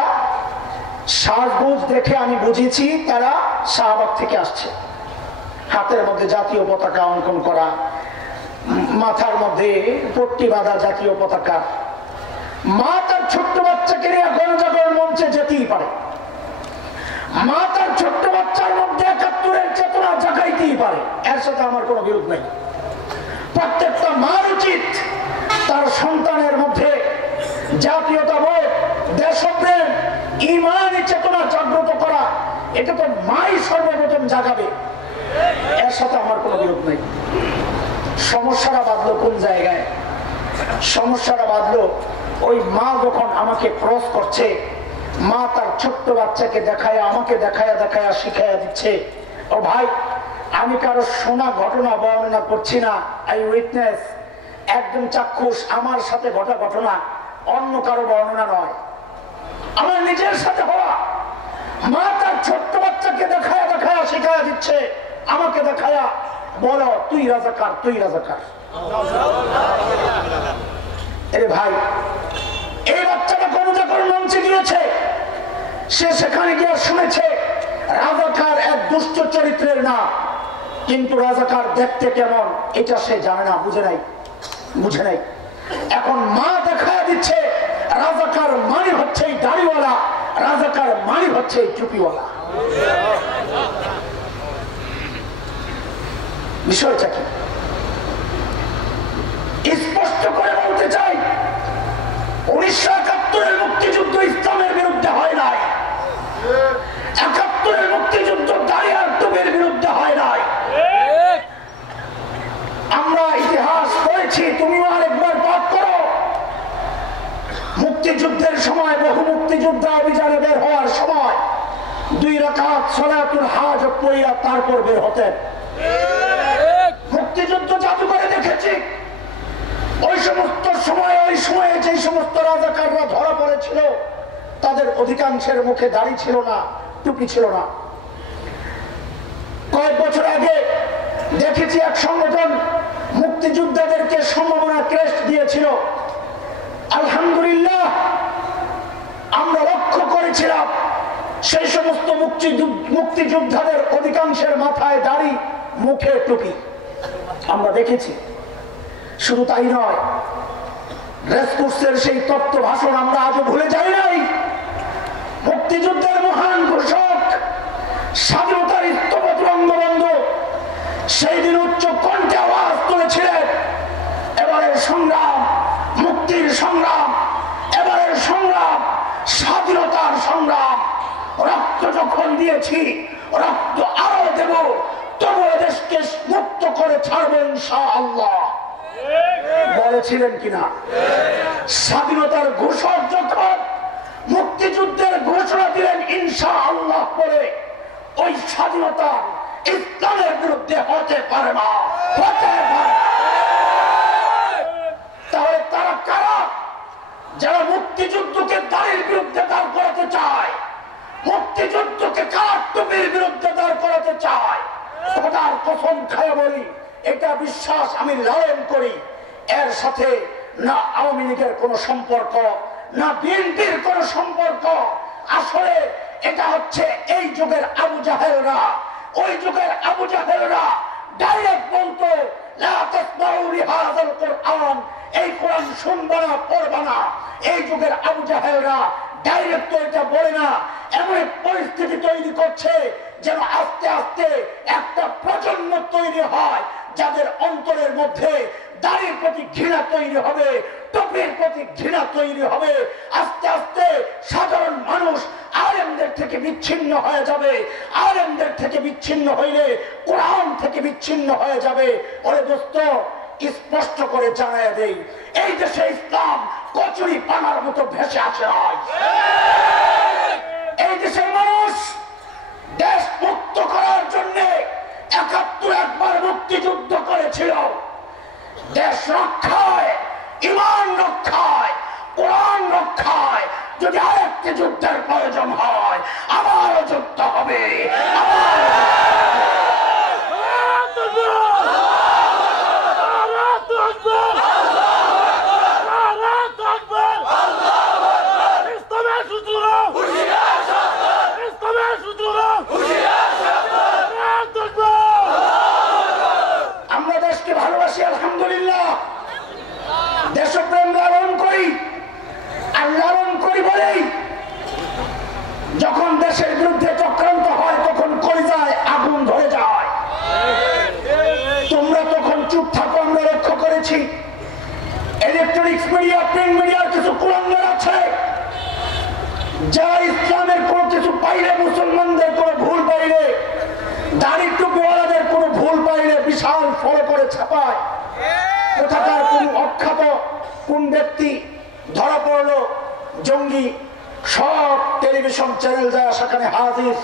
সাজগোজ দেখে আমি বুঝেছি তারা শাহবাগ থেকে আসছে। হাতের মধ্যে জাতীয় পতাকা অঙ্কন করা, মাথার মধ্যে পট্টি বাঁধা জাতীয় পতাকা। মা তার ছোট্ট বাচ্চাকে নিয়ে গণজাগরণ মঞ্চে যেতেই পারে, মা তার ছোট্ট বাচ্চার মধ্যে ৭১-এর চেতনা জাগাইতেই পারে, এর সাথে আমার কোনো বিরোধ নেই। প্রত্যেকটা মার উচিত তার সন্তানের মধ্যে জাতীয়তাবোধ, দেশপ্রেম, ঈমানি চেতনা জাগ্রত করা। এটা তো মাই সর্বপ্রথম জাগাবে, এর সাথে আমার কোনো বিরোধ নেই। সমস্যাটা বাঁধলো কোন জায়গায়? সমস্যাটা বাঁধলো ওই মা যখন আমাকে ক্রস করছে, মা তার ছোট্ট বাচ্চাকে দেখায়, আমাকে দেখায়া শিখাইয়া দিচ্ছে, ও ভাই আমি কারো শোনা ঘটনা বর্ণনা করছি না, আই উইটনেস, একদম চাক্ষুষ আমার সাথে ঘটা ঘটনা, অন্য কারো বর্ণনা নয়, আমার নিজের সাথে হওয়া। মা তার ছোট্ট বাচ্চাকে দেখায়া শিখাইয়া দিচ্ছে, আমাকে দেখায়া বলো তুই রাজাকার, তুই রাজাকার। আরে ভাই, এই বাচ্চাটা গণজাগরণ মঞ্চে গিয়েছে, সে সেখানে গিয়ে শুনেছে রাজাকার এক দুষ্ট চরিত্রের নাম, কিন্তু রাজাকার দেখতে কেমন এটা সে জানে না, বুঝে নাই। এখন মা দেখায় দিচ্ছে রাজাকার মানে হচ্ছে এই দাড়িওয়ালা, রাজাকার মানে হচ্ছে এই টুপিওয়ালা। বিষয়টা কি স্পষ্ট করে বলতে চাই, ১৯৭১-এর মুক্তিযুদ্ধ ইসলামের বিরুদ্ধে হয় নাই, ৭১-এর মুক্তিযুদ্ধ দাড়ি আর টুপির বিরুদ্ধে হয় নাই। আমরা ইতিহাস পড়েছি, তুমিও আরেকবার পাঠ করো। মুক্তিযুদ্ধের সময়, বহু মুক্তিযোদ্ধা অভিযানে বের হওয়ার সময় ২ রাকাত সালাতুল হাজত পড়িয়া তারপর বের হতেন। মুক্তিযুদ্ধ জাদুঘরে দেখেছি, ওই সমস্ত সময়, ওই সময়ে যে সমস্ত রাজাকাররা ধরা পড়েছিল তাদের অধিকাংশের মুখে দাড়ি ছিল না, টুপি ছিল না। কয়েক বছর আগে দেখেছি এক সংগঠন মুক্তিযোদ্ধাদেরকে সম্মাননা ক্রেস্ট দিয়েছিল। আলহামদুলিল্লাহ, আমরা লক্ষ্য করেছিলাম সেই সমস্ত মুক্তিযোদ্ধাদের অধিকাংশের মাথায় দাড়ি, মুখে টুপি আমরা দেখেছি। শুধু তাই নয়, রেসকোর্সের সেই তত্ত্ব ভাষণ আমরা আজও ভুলে যাই নাই। মুক্তিযুদ্ধের মহান ঘোষক, স্বাধীনতার স্থপতি বঙ্গবন্ধু সেই দিন উচ্চ কণ্ঠে আওয়াজ তুলেছিলেন, এবারের সংগ্রাম মুক্তির সংগ্রাম, এবারের সংগ্রাম স্বাধীনতার সংগ্রাম। রক্ত যখন দিয়েছি, রক্ত আরো দেব, তবু দেশকে মুক্ত করে ছাড়বো ইনশাআল্লাহ। বলেছিলেন কিনা? স্বাধীনতার ঘোষক যখন মুক্তিযুদ্ধের ঘোষণা দিলেন ইনশাআল্লাহ বলে, ওই স্বাধীনতা ইসলামের বিরুদ্ধে হতে পারে না, হতে পারে। তাহলে তারা কারা? যারা মুক্তিযুদ্ধকে দাড়ির বিরুদ্ধে দাঁড় করাতে চায়, মুক্তিযুদ্ধকে কার টুপির বিরুদ্ধে দাঁড় করাতে চায়। খোদার কসম খায় বলি, এটা বিশ্বাস আমি লালন করি, এর সাথে না আওয়ামী লীগের কোন সম্পর্ক, না বিএনপির কোন সম্পর্ক। আসলে এটা হচ্ছে এই যুগের আবু জাহেলরা, ওই যুগের আবু জাহেলরা ডাইরেক্ট বলতো লা তাসমাউ লিহাযাল কুরআন, এই কোরআন শুনবা না, পড়বা না। এই যুগের আবু জাহেলরা ডাইরেক্ট তো এটা বলে না, এমন পরিস্থিতি তৈরি করছে যেন আস্তে আস্তে একটা প্রজন্ম তৈরি হয় যাদের অন্তরের মধ্যে দাড়ির প্রতি ঘৃণা তৈরি হবে, টুপির প্রতি ঘৃণা তৈরি হবে। আস্তে আস্তে সাধারণ মানুষ আলেমদের থেকে বিচ্ছিন্ন হয়ে যাবে, আলেমদের থেকে বিচ্ছিন্ন হইলে কোরআন থেকে বিচ্ছিন্ন হয়ে যাবে। ওরে দোস্ত, স্পষ্ট করে জানায় দেই, এই দেশে ইসলাম কচুরি পানার মতো ভেসে আসে নাই। এই দেশের মানুষ দেশ মুক্ত করার জন্য ৭১ একবার মুক্তিযুদ্ধ করেছিল। দেশ রক্ষায়, ইমান প্রিন্ট মিডিয়ার কিছু কুলাঙ্গার আছে যারা ইসলামের কোনো কিছু পাইলে, মুসলমানদের কোনো ভুল পাইলে, দাড়ি টুপিওয়ালাদের কোনো ভুল পাইলে বিশাল ফলো করে ছাপায়। কোথাকার কোন অখ্যাত কোন ব্যক্তি ধরা পড়লো জঙ্গি, সব টেলিভিশন চ্যানেল যায় সেখানে হাজির,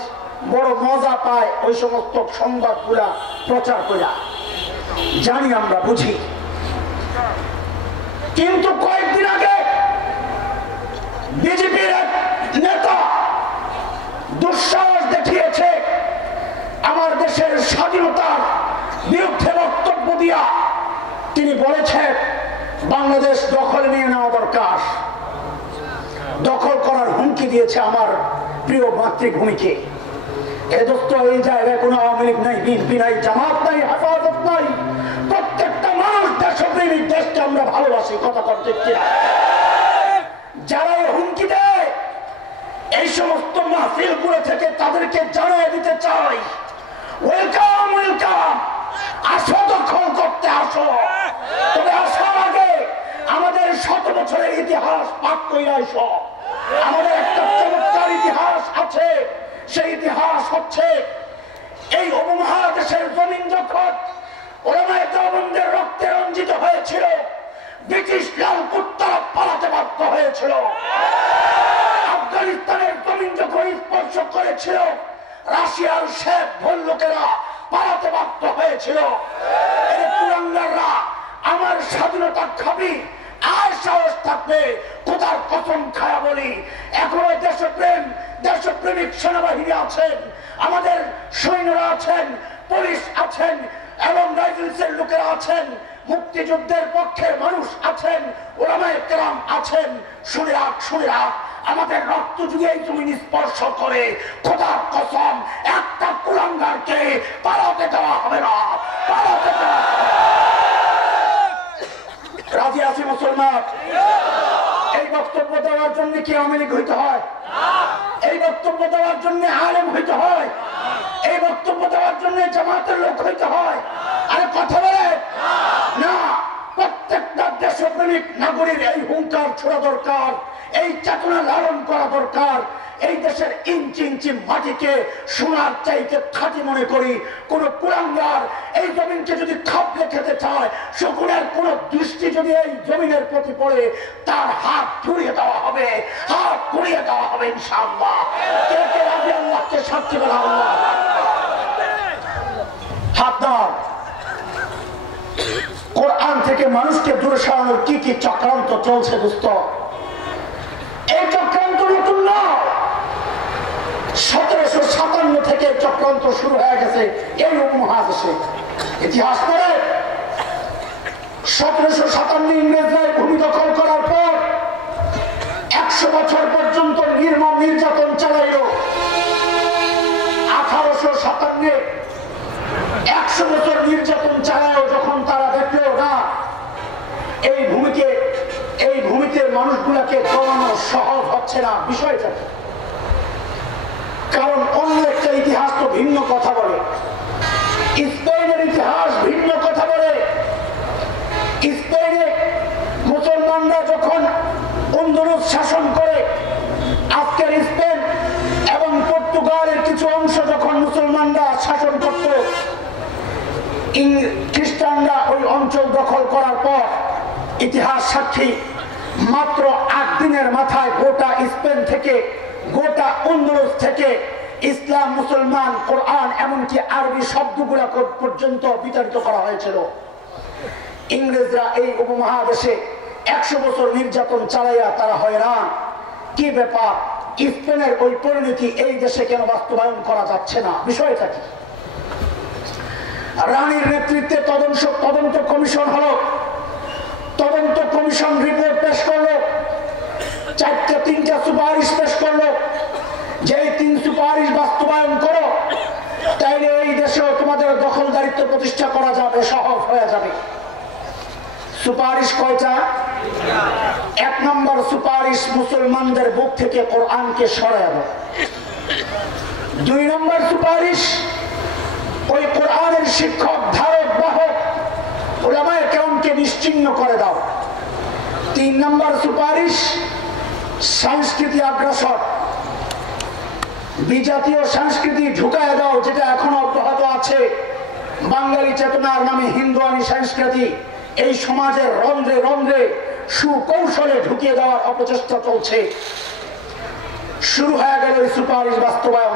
বড় মজা পায় ওই সমস্ত সংবাদগুলা প্রচার করে। জানি আমরা, বুঝি। কিন্তু কয়েকদিন আগে বিজেপির এক নেতা দুঃসাহস দেখিয়েছে আমার দেশের স্বাধীনতার বিরুদ্ধে বক্তব্য দিয়া তিনি বলেছেন বাংলাদেশ দখল নিয়ে নেওয়া দরকার। দখল করার হুমকি দিয়েছে আমার প্রিয় মাতৃভূমিকে। এ দোস্ত, এই জায়গায় কোনো আওয়ামী লীগ নাই, বিএনপি নাই, জামাত নাই, হেফাজত নাই। প্রত্যেকটা মানুষ দেশপ্রেমিক, দেশকে আমরা ভালোবাসি। কথা করতে যারা হুমকি দেয় এই সমস্ত মাহফিল গুলো থেকে তাদেরকে জানিয়ে দিতে চাই, ওয়েলকাম ওয়েলকাম, আসো, দখল করতে আসো। তবে আসার আগে আমাদের 100 বছরের ইতিহাস পাঠ করে আসো। আমাদের একটা চমৎকার ইতিহাস আছে। সেই ইতিহাস হচ্ছে এই উপমহাদেশের জমিন যখন ওলামায়ে দেওবন্দের রক্তে রঞ্জিত হয়েছিল, ব্রিটিশ লাল কুত্তারা পালাতে বাধ্য হয়েছিল। আফগানিস্তানের জমিন যখন স্পর্শ করেছিল, রাশিয়ার শেখ ভল্লুকেরা পালাতে বাধ্য হয়েছিল। এই কুলাঙ্গাররা আমার স্বাধীনতা খাবি, আর সাহস থাকবে খোদার কসম খায়া বলি, এখনো দেশপ্রেম, দেশপ্রেমিক সেনাবাহিনী আছেন, আমাদের সৈন্যরা আছেন, পুলিশ আছেন এবং রাইফেলসের লোকেরা আছেন, মুক্তিযুদ্ধের পক্ষের মানুষ আছেন, ওলামায়ে কেরাম আছেন। শুনে রাখ, শুনে রাখ, আমাদের রক্ত যদি এই জমিন স্পর্শ করে, খোদার কসম একটা কুলাঙ্গারকে পালাতে দেওয়া হবে না, পালাতে দেওয়া হবে না। রাজি আছি মুসলমান? এই বক্তব্য দেওয়ার জন্য কি আওয়ামী লীগ হইতে হয়? এই বক্তব্য দেওয়ার জন্য আলেম হইতে হয়? এই বক্তব্য দেওয়ার জন্য জামাতের লোক হইতে হয়? আরে কথা বলে না। প্রত্যেকটা দেশপ্রেমিক নাগরিক এই হুঙ্কার ছোড়া দরকার, এই চেতনা লালন করা দরকার। এই দেশের ইঞ্চি ইঞ্চি মাটিকে সোনার চাইতে খাঁটি মনে করি। কোন কুলাঙ্গার এই জমিনকে যদি খাবলে খেতে চায়, শকুনের কোন দৃষ্টি যদি এই জমিনের প্রতি পড়ে, তার হাত ঘুরিয়ে দেওয়া হবে, হাত ঘুরিয়ে দেওয়া হবে ইনশাআল্লাহ। কে কে রাজি আল্লাহকে সাক্ষী বলা? আল্লাহ হাত দাও। কোরআন থেকে মানুষকে দূরে সরানোর কি কি চক্রান্ত চলছে দোস্ত, এই চক্রান্ত নতুন না। 1757 থেকে চক্রান্ত শুরু হয়ে গেছে এই উপমহাদেশে। ইতিহাস পড়ে 1757 ইংরেজরা ভূমি দখল করার পর 100 বছর পর্যন্ত নির্মম নির্যাতন চালাইল। 1857 100 বছর নির্যাতন চালায় যখন তারা দেখলো না এই ভূমিতে মানুষগুলাকে কমানো সহজ হচ্ছে না, বিষয়টা কারণ অন্য একটা ইতিহাস তো ভিন্ন কথা বলে। স্পেনের ইতিহাস ভিন্ন কথা বলে। স্পেনে মুসলমানরা যখন আন্দালুস শাসন করে, আজকের স্পেন এবং পর্তুগালের কিছু অংশ যখন মুসলমানরা শাসন করত, খ্রিস্টানরা ওই অঞ্চল দখল করার পর ইতিহাস সাক্ষী মাত্র 8 দিনের মাথায় গোটা স্পেন থেকে, গোটা আন্দালুস থেকে ইসলাম, মুসলমান, কোরআন এমনকি আরবি শব্দগুলা পর্যন্ত বিতাড়িত করা হয়েছিল। ইংরেজরা এই উপমহাদেশে 100 বছর নির্যাতন চালাইয়া তারা হয়রান। কি ব্যাপার, স্পেনের ওই পরিণতি এই দেশে কেন বাস্তবায়ন করা যাচ্ছে না? বিষয়টা কি? রানীর নেতৃত্বে তদন্ত কমিশন হলো, তদন্ত কমিশন রিপোর্ট পেশ করলো, 3টা সুপারিশ পেশ করলো। যে 3 সুপারিশ বাস্তবায়ন করো, তাইলে এই দেশেও তোমাদের দখলদারিত্ব প্রতিষ্ঠা করা যাবে, সহজ হয়ে যাবে। সুপারিশ কয়টা? 1 নম্বর সুপারিশ, মুসলমানদের বুক থেকে কোরআনকে সরায় দাও। 2 নম্বর সুপারিশ, ওই কোরআনের শিক্ষক, ধারক, বাহক উলামায়ে কেরামকে নিশ্চিহ্ন করে দাও। তিন নম্বর সুপারিশ, সংস্কৃতি আগ্রাসন, বিজাতীয় সংস্কৃতি ঢুকায় দাও, যেটা এখনো অব্যাহত আছে। বাঙালি চেতনার নামে হিন্দুয়ানি সংস্কৃতি এই সমাজের রন্ধ্রে রন্ধ্রে সুকৌশলে ঢুকিয়ে দেওয়ার অপচেষ্টা চলছে। শুরু হয়ে গেল এই সুপারিশ বাস্তবায়ন।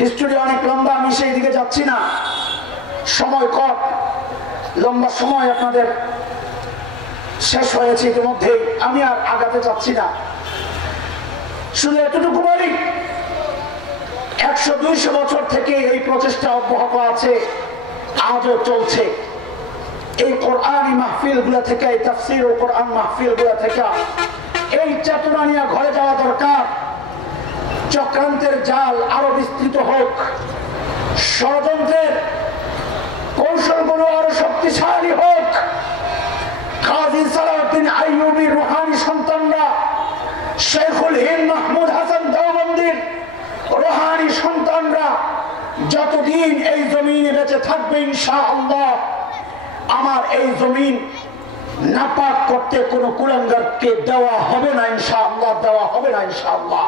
হিস্টোরি অনেক লম্বা, আমি সেই দিকে যাচ্ছি না, সময় কম, লম্বা সময় আপনাদের শেষ হয়েছে ইতিমধ্যে, আমি আর আগাতে চাচ্ছি না। শুধু এতটুকু বলি, 100-200 বছর থেকে এই প্রচেষ্টা অব্যাহত আছে, আজও চলছে। এই কোরআনী মাহফিল গুলা থেকে, এই তাফসীর ও কোরআন মাহফিল গুলা থেকে এই চেতনা নিয়ে ঘরে যাওয়া দরকার। চক্রান্তের জাল আরো বিস্তৃত হোক, ষড়যন্ত্রের কৌশলগুলো আরো শক্তিশালী হোক। কাজী সালাউদ্দিন আইয়ুবী রুহানি সন্তানরা, শেখুল হিন্দ মাহমুদ হাসান দেওবন্দির রুহানি সন্তানরা যতদিন এই জমিনে বেঁচে থাকবে, ইনশাআল্লাহ আমার এই জমিন নাপাক করতে কোনো কুলাঙ্গারকে দেওয়া হবে না, ইনশাআল্লাহ দেওয়া হবে না, ইনশাআল্লাহ।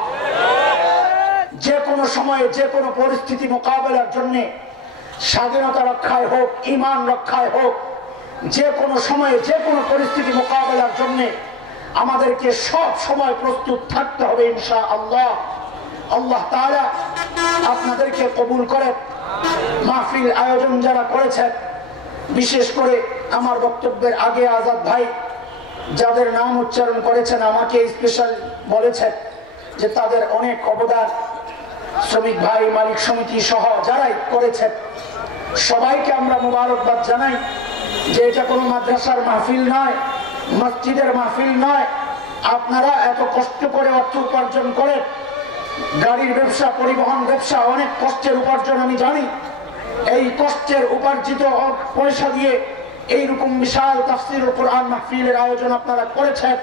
যে কোনো সময়ে যে কোনো পরিস্থিতি মোকাবেলার জন্য, স্বাধীনতা রক্ষায় হোক, ঈমান রক্ষায় হোক, যে কোনো সময়ে যে কোনো পরিস্থিতি মোকাবেলার জন্য আমাদেরকে সব সময় প্রস্তুত থাকতে হবে, ইনশাআল্লাহ। আল্লাহ তাআলা আপনাদেরকে কবুল করে। মাহফিল আয়োজন যারা করেছেন, বিশেষ করে আমার বক্তব্যের আগে আজাদ ভাই যাদের নাম উচ্চারণ করেছেন, আমাকে স্পেশাল বলেছেন যে তাদের অনেক অবদান, শ্রমিক ভাই, মালিক সমিতি সহ যারাই করেছেন, সবাইকে আমরা মোবারকবাদ জানাই যে এটা কোনো মাদ্রাসার মাহফিল নয়, মসজিদের মাহফিল নয়। আপনারা এত কষ্ট করে অর্থ উপার্জন করেন, গাড়ির ব্যবসা, পরিবহন ব্যবসা, অনেক কষ্টের উপার্জন আমি জানি। এই কষ্টের উপার্জিত পয়সা দিয়ে এইরকম বিশাল তাফসীরুল কোরআন মাহফিলের আয়োজন আপনারা করেছেন,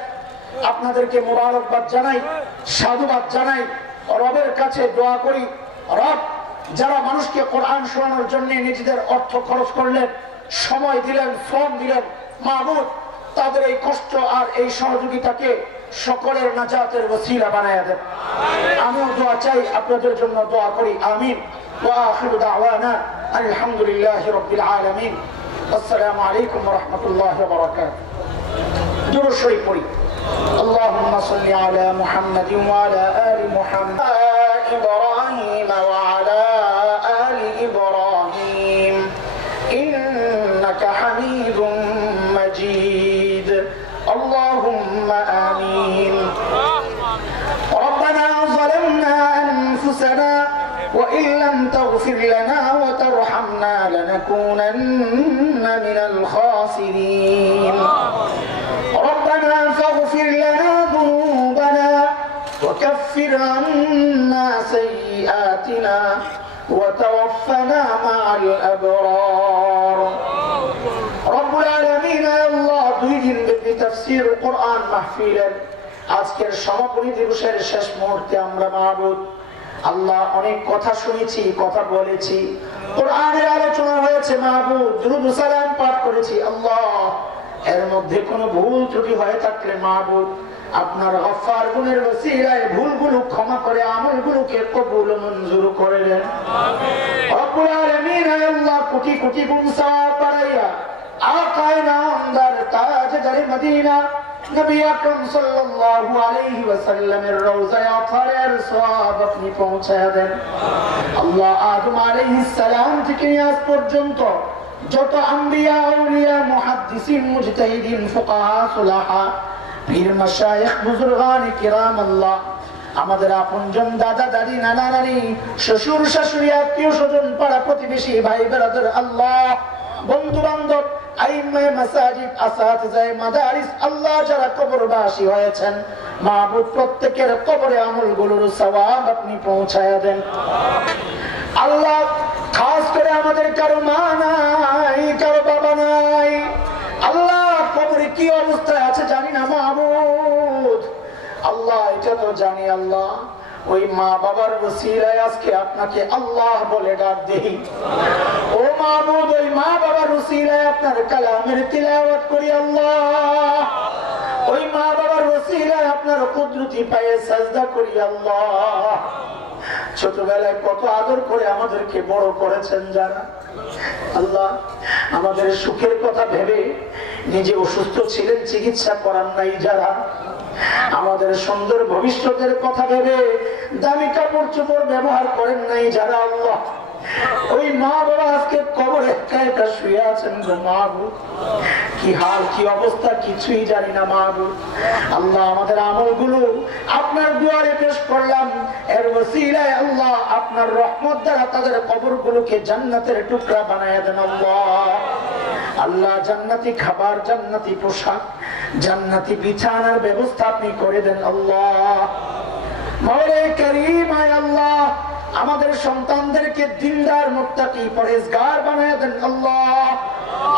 আপনাদেরকে মোবারকবাদ জানাই, সাধুবাদ জানাই। রবের কাছে দোয়া করি, রব যারা মানুষকে কোরআন শোনানোর জন্য নিজেদের অর্থ খরচ করলেন, সময় দিলেন, শ্রম দিলেন, মাহবুব তাদের এই কষ্ট আর এই সহযোগিতাকে সকলের নাজাতের ওসিলা বানায়া দেন। আমিও দোয়া চাই, আপনাদের জন্য দোয়া করি, আমিন। ওয়া আখিরু দাওয়ানা আলহামদুলিল্লাহি রাব্বিল আলামিন। আসসালামু আলাইকুম ওয়া রাহমাতুল্লাহি ওয়া বারাকাতুহু। দুরূদ শরীফ পড়ি। اللهم صل على محمد وعلى آل محمد إبراهيم وعلى آل إبراهيم إنك حميد مجيد اللهم آمين ربنا ظلمنا أنفسنا وإن لم تغفر لنا وترحمنا لنكونن من الخاسرين ربنا فاغفر لنا ذنوبنا وكفر عنا سيئاتنا وتوفنا مع الأبرار رب العالمين يا الله দুইদিন ব্যাপী তাফসীর কোরআন মাহফিলের আজকের সমাপনী দিবসের শেষ মুহূর্তে আমরা মাহবুব আল্লাহ অনেক কথা শুনেছি, কথা বলেছি, কোরআনের আলোচনা হয়েছে, মাহবুব দুরূদ সালাম পাঠ করেছি। আল্লাহ এর মধ্যে কোনো ভুল ত্রুটি হয়ে থাকলে মাহবুব আপনার গফফার গুণের ওসিলায় ভুলগুলো ক্ষমা করে আমলগুলোকে কবুল মঞ্জুর করে দেন। আমিন। রব্বুল আলামিন আল্লাহ কোটি কোটি গুণ সওয়াব বাড়াইয়া আকায়ে নামদার তাজদার মদিনা নবী আকরাম সাল্লাল্লাহু আলাইহি ওয়াসাল্লামের রওজায়ে আতহারের সওয়াব আপনি পৌঁছায়া দেন। আল্লাহ আদম আলাইহিস সালাম থেকে আজ পর্যন্ত যত আম্বিয়া, আউলিয়া, মুহাদ্দিসিন, মুজতাহিদিন, ফুকাহা, সুলাহা, পীর, মাশায়েখ, বুজুর্গান কিরাম, আল্লাহ আমাদের আপনজন, দাদা দাদি, নানা নানি, শ্বশুর শাশুড়ি, আত্মীয় স্বজন, পাড়া প্রতিবেশী, ভাই বেরাদর, আল্লাহ বন্ধু বান্ধব, আইম্মায়ে মাসাজিদ, আসাতিজায়ে মাদারিস, আল্লাহ যারা কবরবাসী হয়েছেন মাহবুব প্রত্যেকের কবরে আমলগুলোর সওয়াব আপনি পৌঁছায়া দেন। আল্লাহ খাস করে আমাদের কারো মা নাই, কারো বাবা নাই, আল্লাহ কবরে কি অবস্থায় আছে জানি না মাহবুব, আল্লাহ এটা তো জানি। আল্লাহ ওই মা বাবার ওসিলায় আজকে আপনাকে আল্লাহ বলে ডাক দেই। ও মাবুদ, ওই মা বাবার ওসিলায় আপনার কালামের তিলাওয়াত করি আল্লাহ। ওই মা বাবার ওসিলায় আপনার কুদরতি পায়ে সাজদা করি আল্লাহ। ছোটবেলায় কত আদর করে আমাদেরকে বড় করেছেন যারা, আল্লাহ আমাদের সুখের কথা ভেবে নিজে অসুস্থ ছিলেন, চিকিৎসা করান নাই যারা, আমাদের সুন্দর ভবিষ্যতের কথা ভেবে দামি কাপড় চোপড় ব্যবহার করেন নাই যারা, আল্লাহ ওই মা বাবা আজকে কবরে একা একা শুয়ে আছেন গো মাহবুব। কি হাল কি অবস্থা কিছুই জানি না মাহবুব। আল্লাহ আমাদের আমলগুলো আপনার দুয়ারে পেশ করলাম, এর ওসিলায় আল্লাহ আপনার রহমত দ্বারা তাদের কবরগুলোকে জান্নাতের টুকরা বানায় দেন আল্লাহ। আল্লাহ জান্নাতি খাবার, জান্নাতি পোশাক, জান্নাতি বিছানার ব্যবস্থা আপনি করে দেন আল্লাহ। মাওলানা কারীম আয় আল্লাহ আমাদের সন্তানদেরকে দিনদার মুত্তাকি পরহেজগার বানায় দেন আল্লাহ।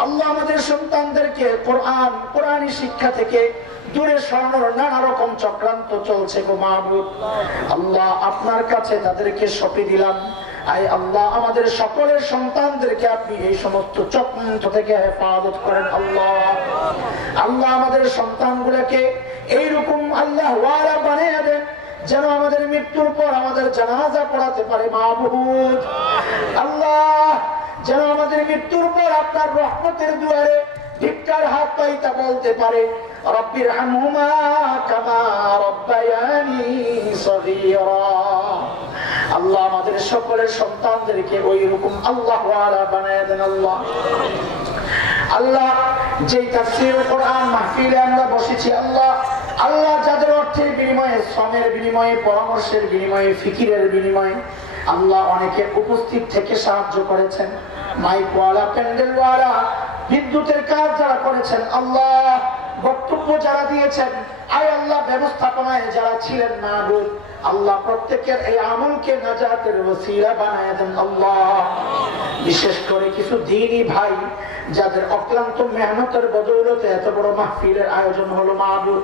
আল্লাহ আমাদের সন্তানদেরকে কোরআনী শিক্ষা থেকে দূরে সরানোর নানা রকম চক্রান্ত চলছে গো মাহবুব। আল্লাহ আপনার কাছে তাদেরকে সঁপে দিলাম। আয় আল্লাহ আমাদের সকলের সন্তানদেরকে আপনি এই সমস্ত চক্রান্ত থেকে হেফাজত করেন আল্লাহ। আল্লাহ আমাদের সন্তানগুলোকে এইরকম আল্লাহ ওয়ালা বানিয়ে দেন যেন আমাদের মৃত্যুর পর আমাদের জানাজা পড়াতে পারে মাহবুব। আল্লাহ যেন আমাদের মৃত্যুর পর আপনার রহমতের দুয়ারে ভিক্ষার হাত পাইতা বলতে পারে, রব্বির হামহুমা কামা রব্বায়ানি সগীরা। আল্লাহ আমাদের সকলের সন্তানদেরকে ওই রকম আল্লাহ ওয়ালা বানায় দেন আল্লাহ। আল্লাহ যেই তাফসীর কোরআন মাহফিলে আমরা বসেছি আল্লাহ, আল্লাহ যাদের অর্থের বিনিময়ে, শ্রমের বিনিময়ে, পরামর্শের বিনিময়ে, ফিকিরের বিনিময়ে আল্লাহ অনেকে উপস্থিত থেকে সাহায্য করেছেন, মাইকওয়ালা, প্যান্ডেলওয়ালা, বিদ্যুতের কাজ যারা করেছেন আল্লাহ, বক্তব্য যারা দিয়েছেন, আয় আল্লাহ ব্যবস্থাপনায় যারা ছিলেন মাহবুব, আল্লাহ প্রত্যেকের এই আমলকে নাজাতের ওসিলা বানায় দেন আল্লাহ। বিশেষ করে কিছু দ্বীনী ভাই যাদের অক্লান্ত মেহনতের বদৌলতে এত বড় মাহফিলের আয়োজন হলো মাহবুব,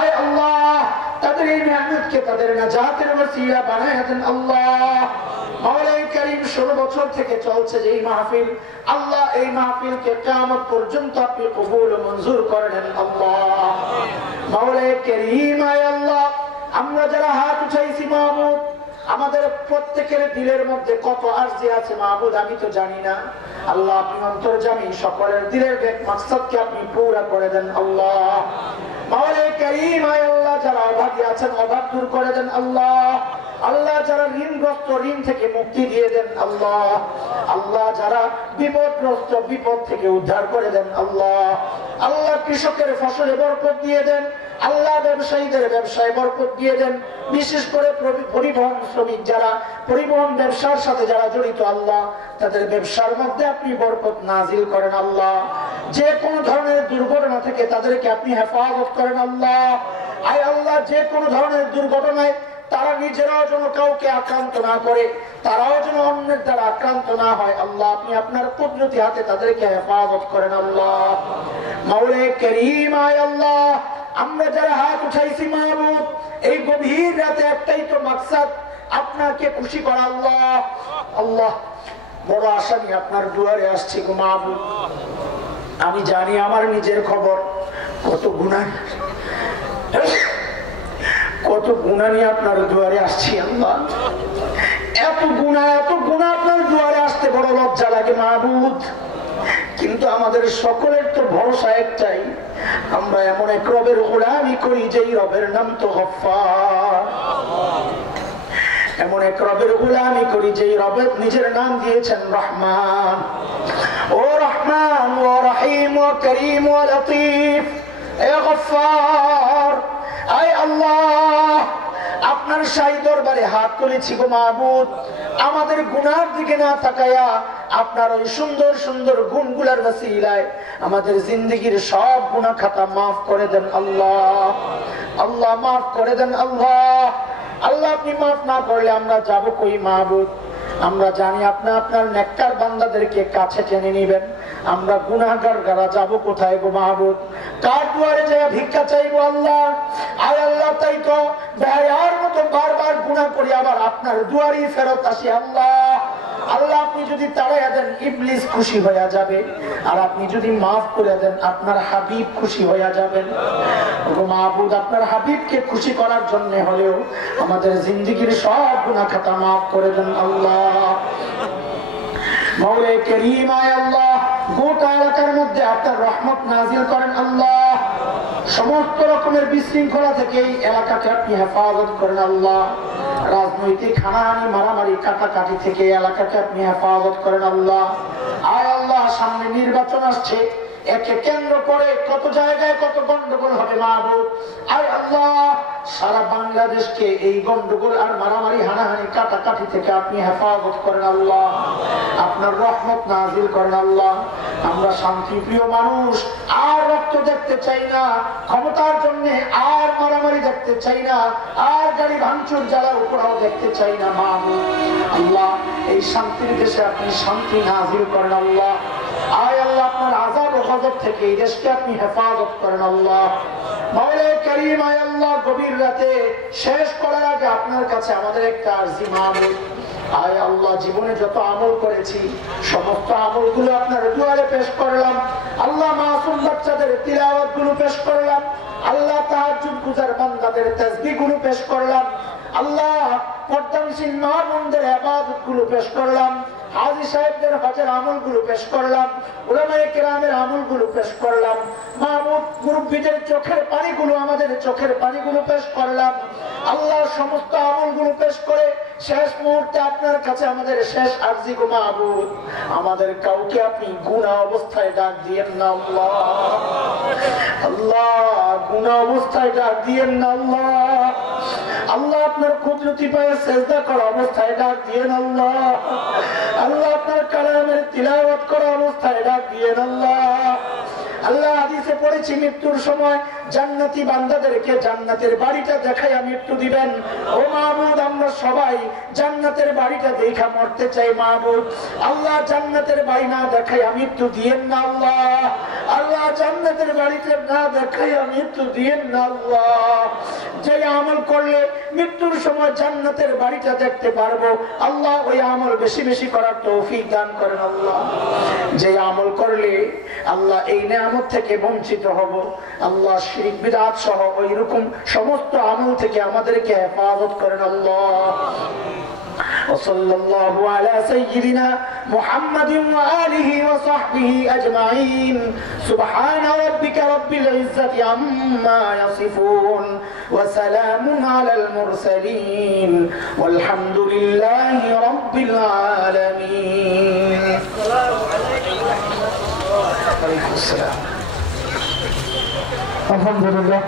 আয় আল্লাহ তাদের এই মেহনতকে তাদের নাজাতের ওসিলা বানায় দেন আল্লাহ। মাওলানা কারীম 16 বছর থেকে চলছে যে এই মাহফিল, আল্লাহ এই মাহফিলকে কিয়ামত পর্যন্ত আপনি কবুল ও মঞ্জুর করেন আল্লাহ। মাওলানা কারীম আয় আল্লাহ আমরা যারা হাত উঠাইছি মাহবুব, আমাদের প্রত্যেকের দিলের মধ্যে কত আরজি আছে মাহবুব আমি তো জানি না, আল্লাহ আপনি অন্তর্যামী, সকলের দিলের মাকসাদকে আপনি পুরা করে দেন আল্লাহ। মাওলানা কারীম আয় আল্লাহ যারা অভাগী আছেন অভাব দূর করে দেন আল্লাহ। আল্লাহ যারা ঋণগ্রস্ত ঋণ থেকে মুক্তি দিয়ে দেন আল্লাহ। আল্লাহ যারা বিপদগ্রস্ত বিপদ থেকে উদ্ধার করে দেন আল্লাহ। আল্লাহ কৃষকের ফসলে বরকত দিয়ে দেন আল্লাহ, ব্যবসায়ীদের ব্যবসায় বরকত দিয়ে দেন, বিশেষ করে পরিবহন শ্রমিক যারা পরিবহন ব্যবসার সাথে যারা জড়িত আল্লাহ তাদের ব্যবসার মধ্যে আপনি বরকত নাজিল করেন আল্লাহ। যে কোনো ধরনের দুর্ঘটনা থেকে তাদেরকে আপনি হেফাজত করেন আল্লাহ। আয় আল্লাহ যে কোনো ধরনের দুর্ঘটনায় তারা নিজেরাও যেন কাউকে আক্রান্ত না করে, তারাও যেন অন্যের দ্বারা আক্রান্ত না হয় আল্লাহ আপনি আপনার কুদরতি হাতে তাদেরকে হেফাজত করেন আল্লাহ। মাওলানা কারীম আয় আল্লাহ আমরা যারা হাত উঠাইছি মাহবুব, এই গভীর রাতে একটাই তো মাকসাদ আপনাকে খুশি করা আল্লাহ। আল্লাহ বড় আশা নিয়ে আপনার দুয়ারে আসছি গো মাহবুব। আমি জানি আমার নিজের খবর, কত গুনাহ নিয়ে আপনার দুয়ারে আসছি আল্লাহ। এত গুনাহ আপনার দুয়ারে আসতে বড় লজ্জা লাগে মাহবুব, কিন্তু আমাদের সকলের তো ভরসা একটাই, আমরা এমন এক রবের গোলামি করি যেই রবের নাম তো গফফার। এমন এক রবের গোলামি করি যেই রবের নিজের নাম দিয়েছেন রহমান। ও রহমান ও রহিম ও করিম ও লতিফ এ গফফার, আয় আল্লাহ আপনার শাহী দরবারে হাত তুলেছি গো মাহবুব, আমাদের গুনার দিকে না তাকায়া আপনার ওই সুন্দর সুন্দর গুণগুলার ওসিলায় আমাদের জিন্দেগীর সব গুনাহ খাতা মাফ করে দেন আল্লাহ। আল্লাহ মাফ করে দেন আল্লাহ। আল্লাহ আপনি মাফ না করলে আমরা যাব কই মাহবুব? আমরা জানি আপনি আপনার নেককার বান্দাদেরকে কাছে টেনে নেবেন, আমরা গুনাহগার যারা যাব কোথায় গো মাহবুব? কার দুয়ারে যায় ভিক্ষা চাইবো আল্লাহ। আয় আল্লাহ তাই তো বেহায়ার মতো বারবার গুনাহ করি আবার আপনার দুয়ারেই ফেরত আসি আল্লাহ। আল্লাহ আপনি যদি তাড়াইয়া দেন ইবলিস খুশি হয়ে যাবে, আর আপনি যদি মাফ করে দেন আপনার হাবিব খুশি হয়ে যাবেন। ওগো মাহবুব, আপনার হাবিবকে খুশি করার জন্য হলেও আমাদের জিন্দেগীর সব গুনাহ খাতা মাফ করে দেন আল্লাহ। মওলা করিম আয় আল্লাহ, গোটা এলাকার মধ্যে আপনার রহমত নাজিল করেন আল্লাহ। সমস্ত রকমের বিশৃঙ্খলা থেকে এই এলাকাকে আপনি হেফাজত করেন আল্লাহ। রাজনৈতিক হানাহানি মারামারি কাটাকাটি থেকে এলাকাকে আপনি হেফাজত করেন আল্লাহ। আয় আল্লাহ, সামনে নির্বাচন আসছে, একে কেন্দ্র করে কত জায়গায় কত গন্ডগোল হবে মাহবুব। আয় আল্লাহ, সারা বাংলাদেশকে এই গন্ডগোল আর মারামারি হানাহানি কাটাকাটি থেকে আপনি হেফাজত করেন আল্লাহ। আপনার রহমত নাজিল করেন আল্লাহ। আমরা শান্তিপ্রিয় মানুষ, আর রক্ত দেখতে চাই না, ক্ষমতার জন্য আর মারামারি দেখতে চাই না, আর গাড়ি ভাঙচুর জ্বালার উপরাও দেখতে চাই না মাহবুব। আল্লাহ, এই শান্তির দেশে আপনি শান্তি নাজিল করেন আল্লাহ। আয় আল্লাহ, আপনার আযাব ও গজব থেকে এই দেশকে আপনি হেফাজত করেন আল্লাহ। মওলা করিম আয় আল্লাহ, গভীর রাতে শেষ করার আগে আপনার কাছে আমাদের একটা আরজি মাহবুব। আয় আল্লাহ, জীবনে যত আমল করেছি সমস্ত আমলগুলো আপনার দুয়ারে পেশ করলাম আল্লাহ। মাসুম বাচ্চাদের তিলাওয়াত গুলো পেশ করলাম আল্লাহ। তাহাজ্জুদ গুজার বান্দাদের তাসবিহ গুলো পেশ করলাম আল্লাহ। পর্দানশীল মা বোনদের ইবাদত গুলো পেশ করলাম। হাজী সাহেবদের হজের আমল গুলো পেশ করলাম। উলামায়ে কেরামের আমল গুলো পেশ করলাম। মাহবুব, মুরব্বীদের চোখের পানিগুলো, আমাদের চোখের পানিগুলো পেশ করলাম আল্লাহ। সমস্ত আমল গুলো পেশ করে শেষ মুহূর্তে আপনার কাছে আমাদের শেষ আরজি গো মাহবুব, আমাদের কাউকে আপনি গুনাহ অবস্থায় ডাক দিয়েন না আল্লাহ। আল্লাহ, গুনাহ অবস্থায় ডাক দিয়েন না আল্লাহ। আল্লাহ, আপনার কুদরতি পায়ে সিজদা করা অবস্থায় ডাক দিয়েন আল্লাহ। আল্লাহ, আপনার কালামের তিলাওয়াত করা অবস্থায় ডাক দিয়েন আল্লাহ। আল্লাহ, হাদিসে পড়েছি মৃত্যুর সময় জান্নাতি বান্দাদেরকে জান্নাতের বাড়িটা দেখাইয়া মৃত্যু দিবেন। ও মাহবুব, আমরা সবাই জান্নাতের বাড়িটা দেখা মরতে চাই মাহবুব। আল্লাহ, জান্নাতের বাড়ি না দেখাইয়া মৃত্যু দিয়েন না আল্লাহ। আল্লাহ, জান্নাতের বাড়িটা না দেখাইয়া মৃত্যু দিয়েন না আল্লাহ। যে আমল করলে মৃত্যুর সময় জান্নাতের বাড়িটা দেখতে পারবো আল্লাহ, ওই আমল বেশি বেশি করার তৌফিক দান করেন আল্লাহ। যে আমল করলে আল্লাহ এই নিয়ামত থেকে বঞ্চিত হব আল্লাহ, শিরক বিদআত সহ ওই রকম সমস্ত আমল থেকে আমাদেরকে হেফাজত করেন আল্লাহ। وصلى الله على سيدنا محمد وآله وصحبه أجمعين. سبحان ربك رب العزة عما يصفون وسلام على المرسلين والحمد لله رب العالمين. عليكم السلام. الحمد لله.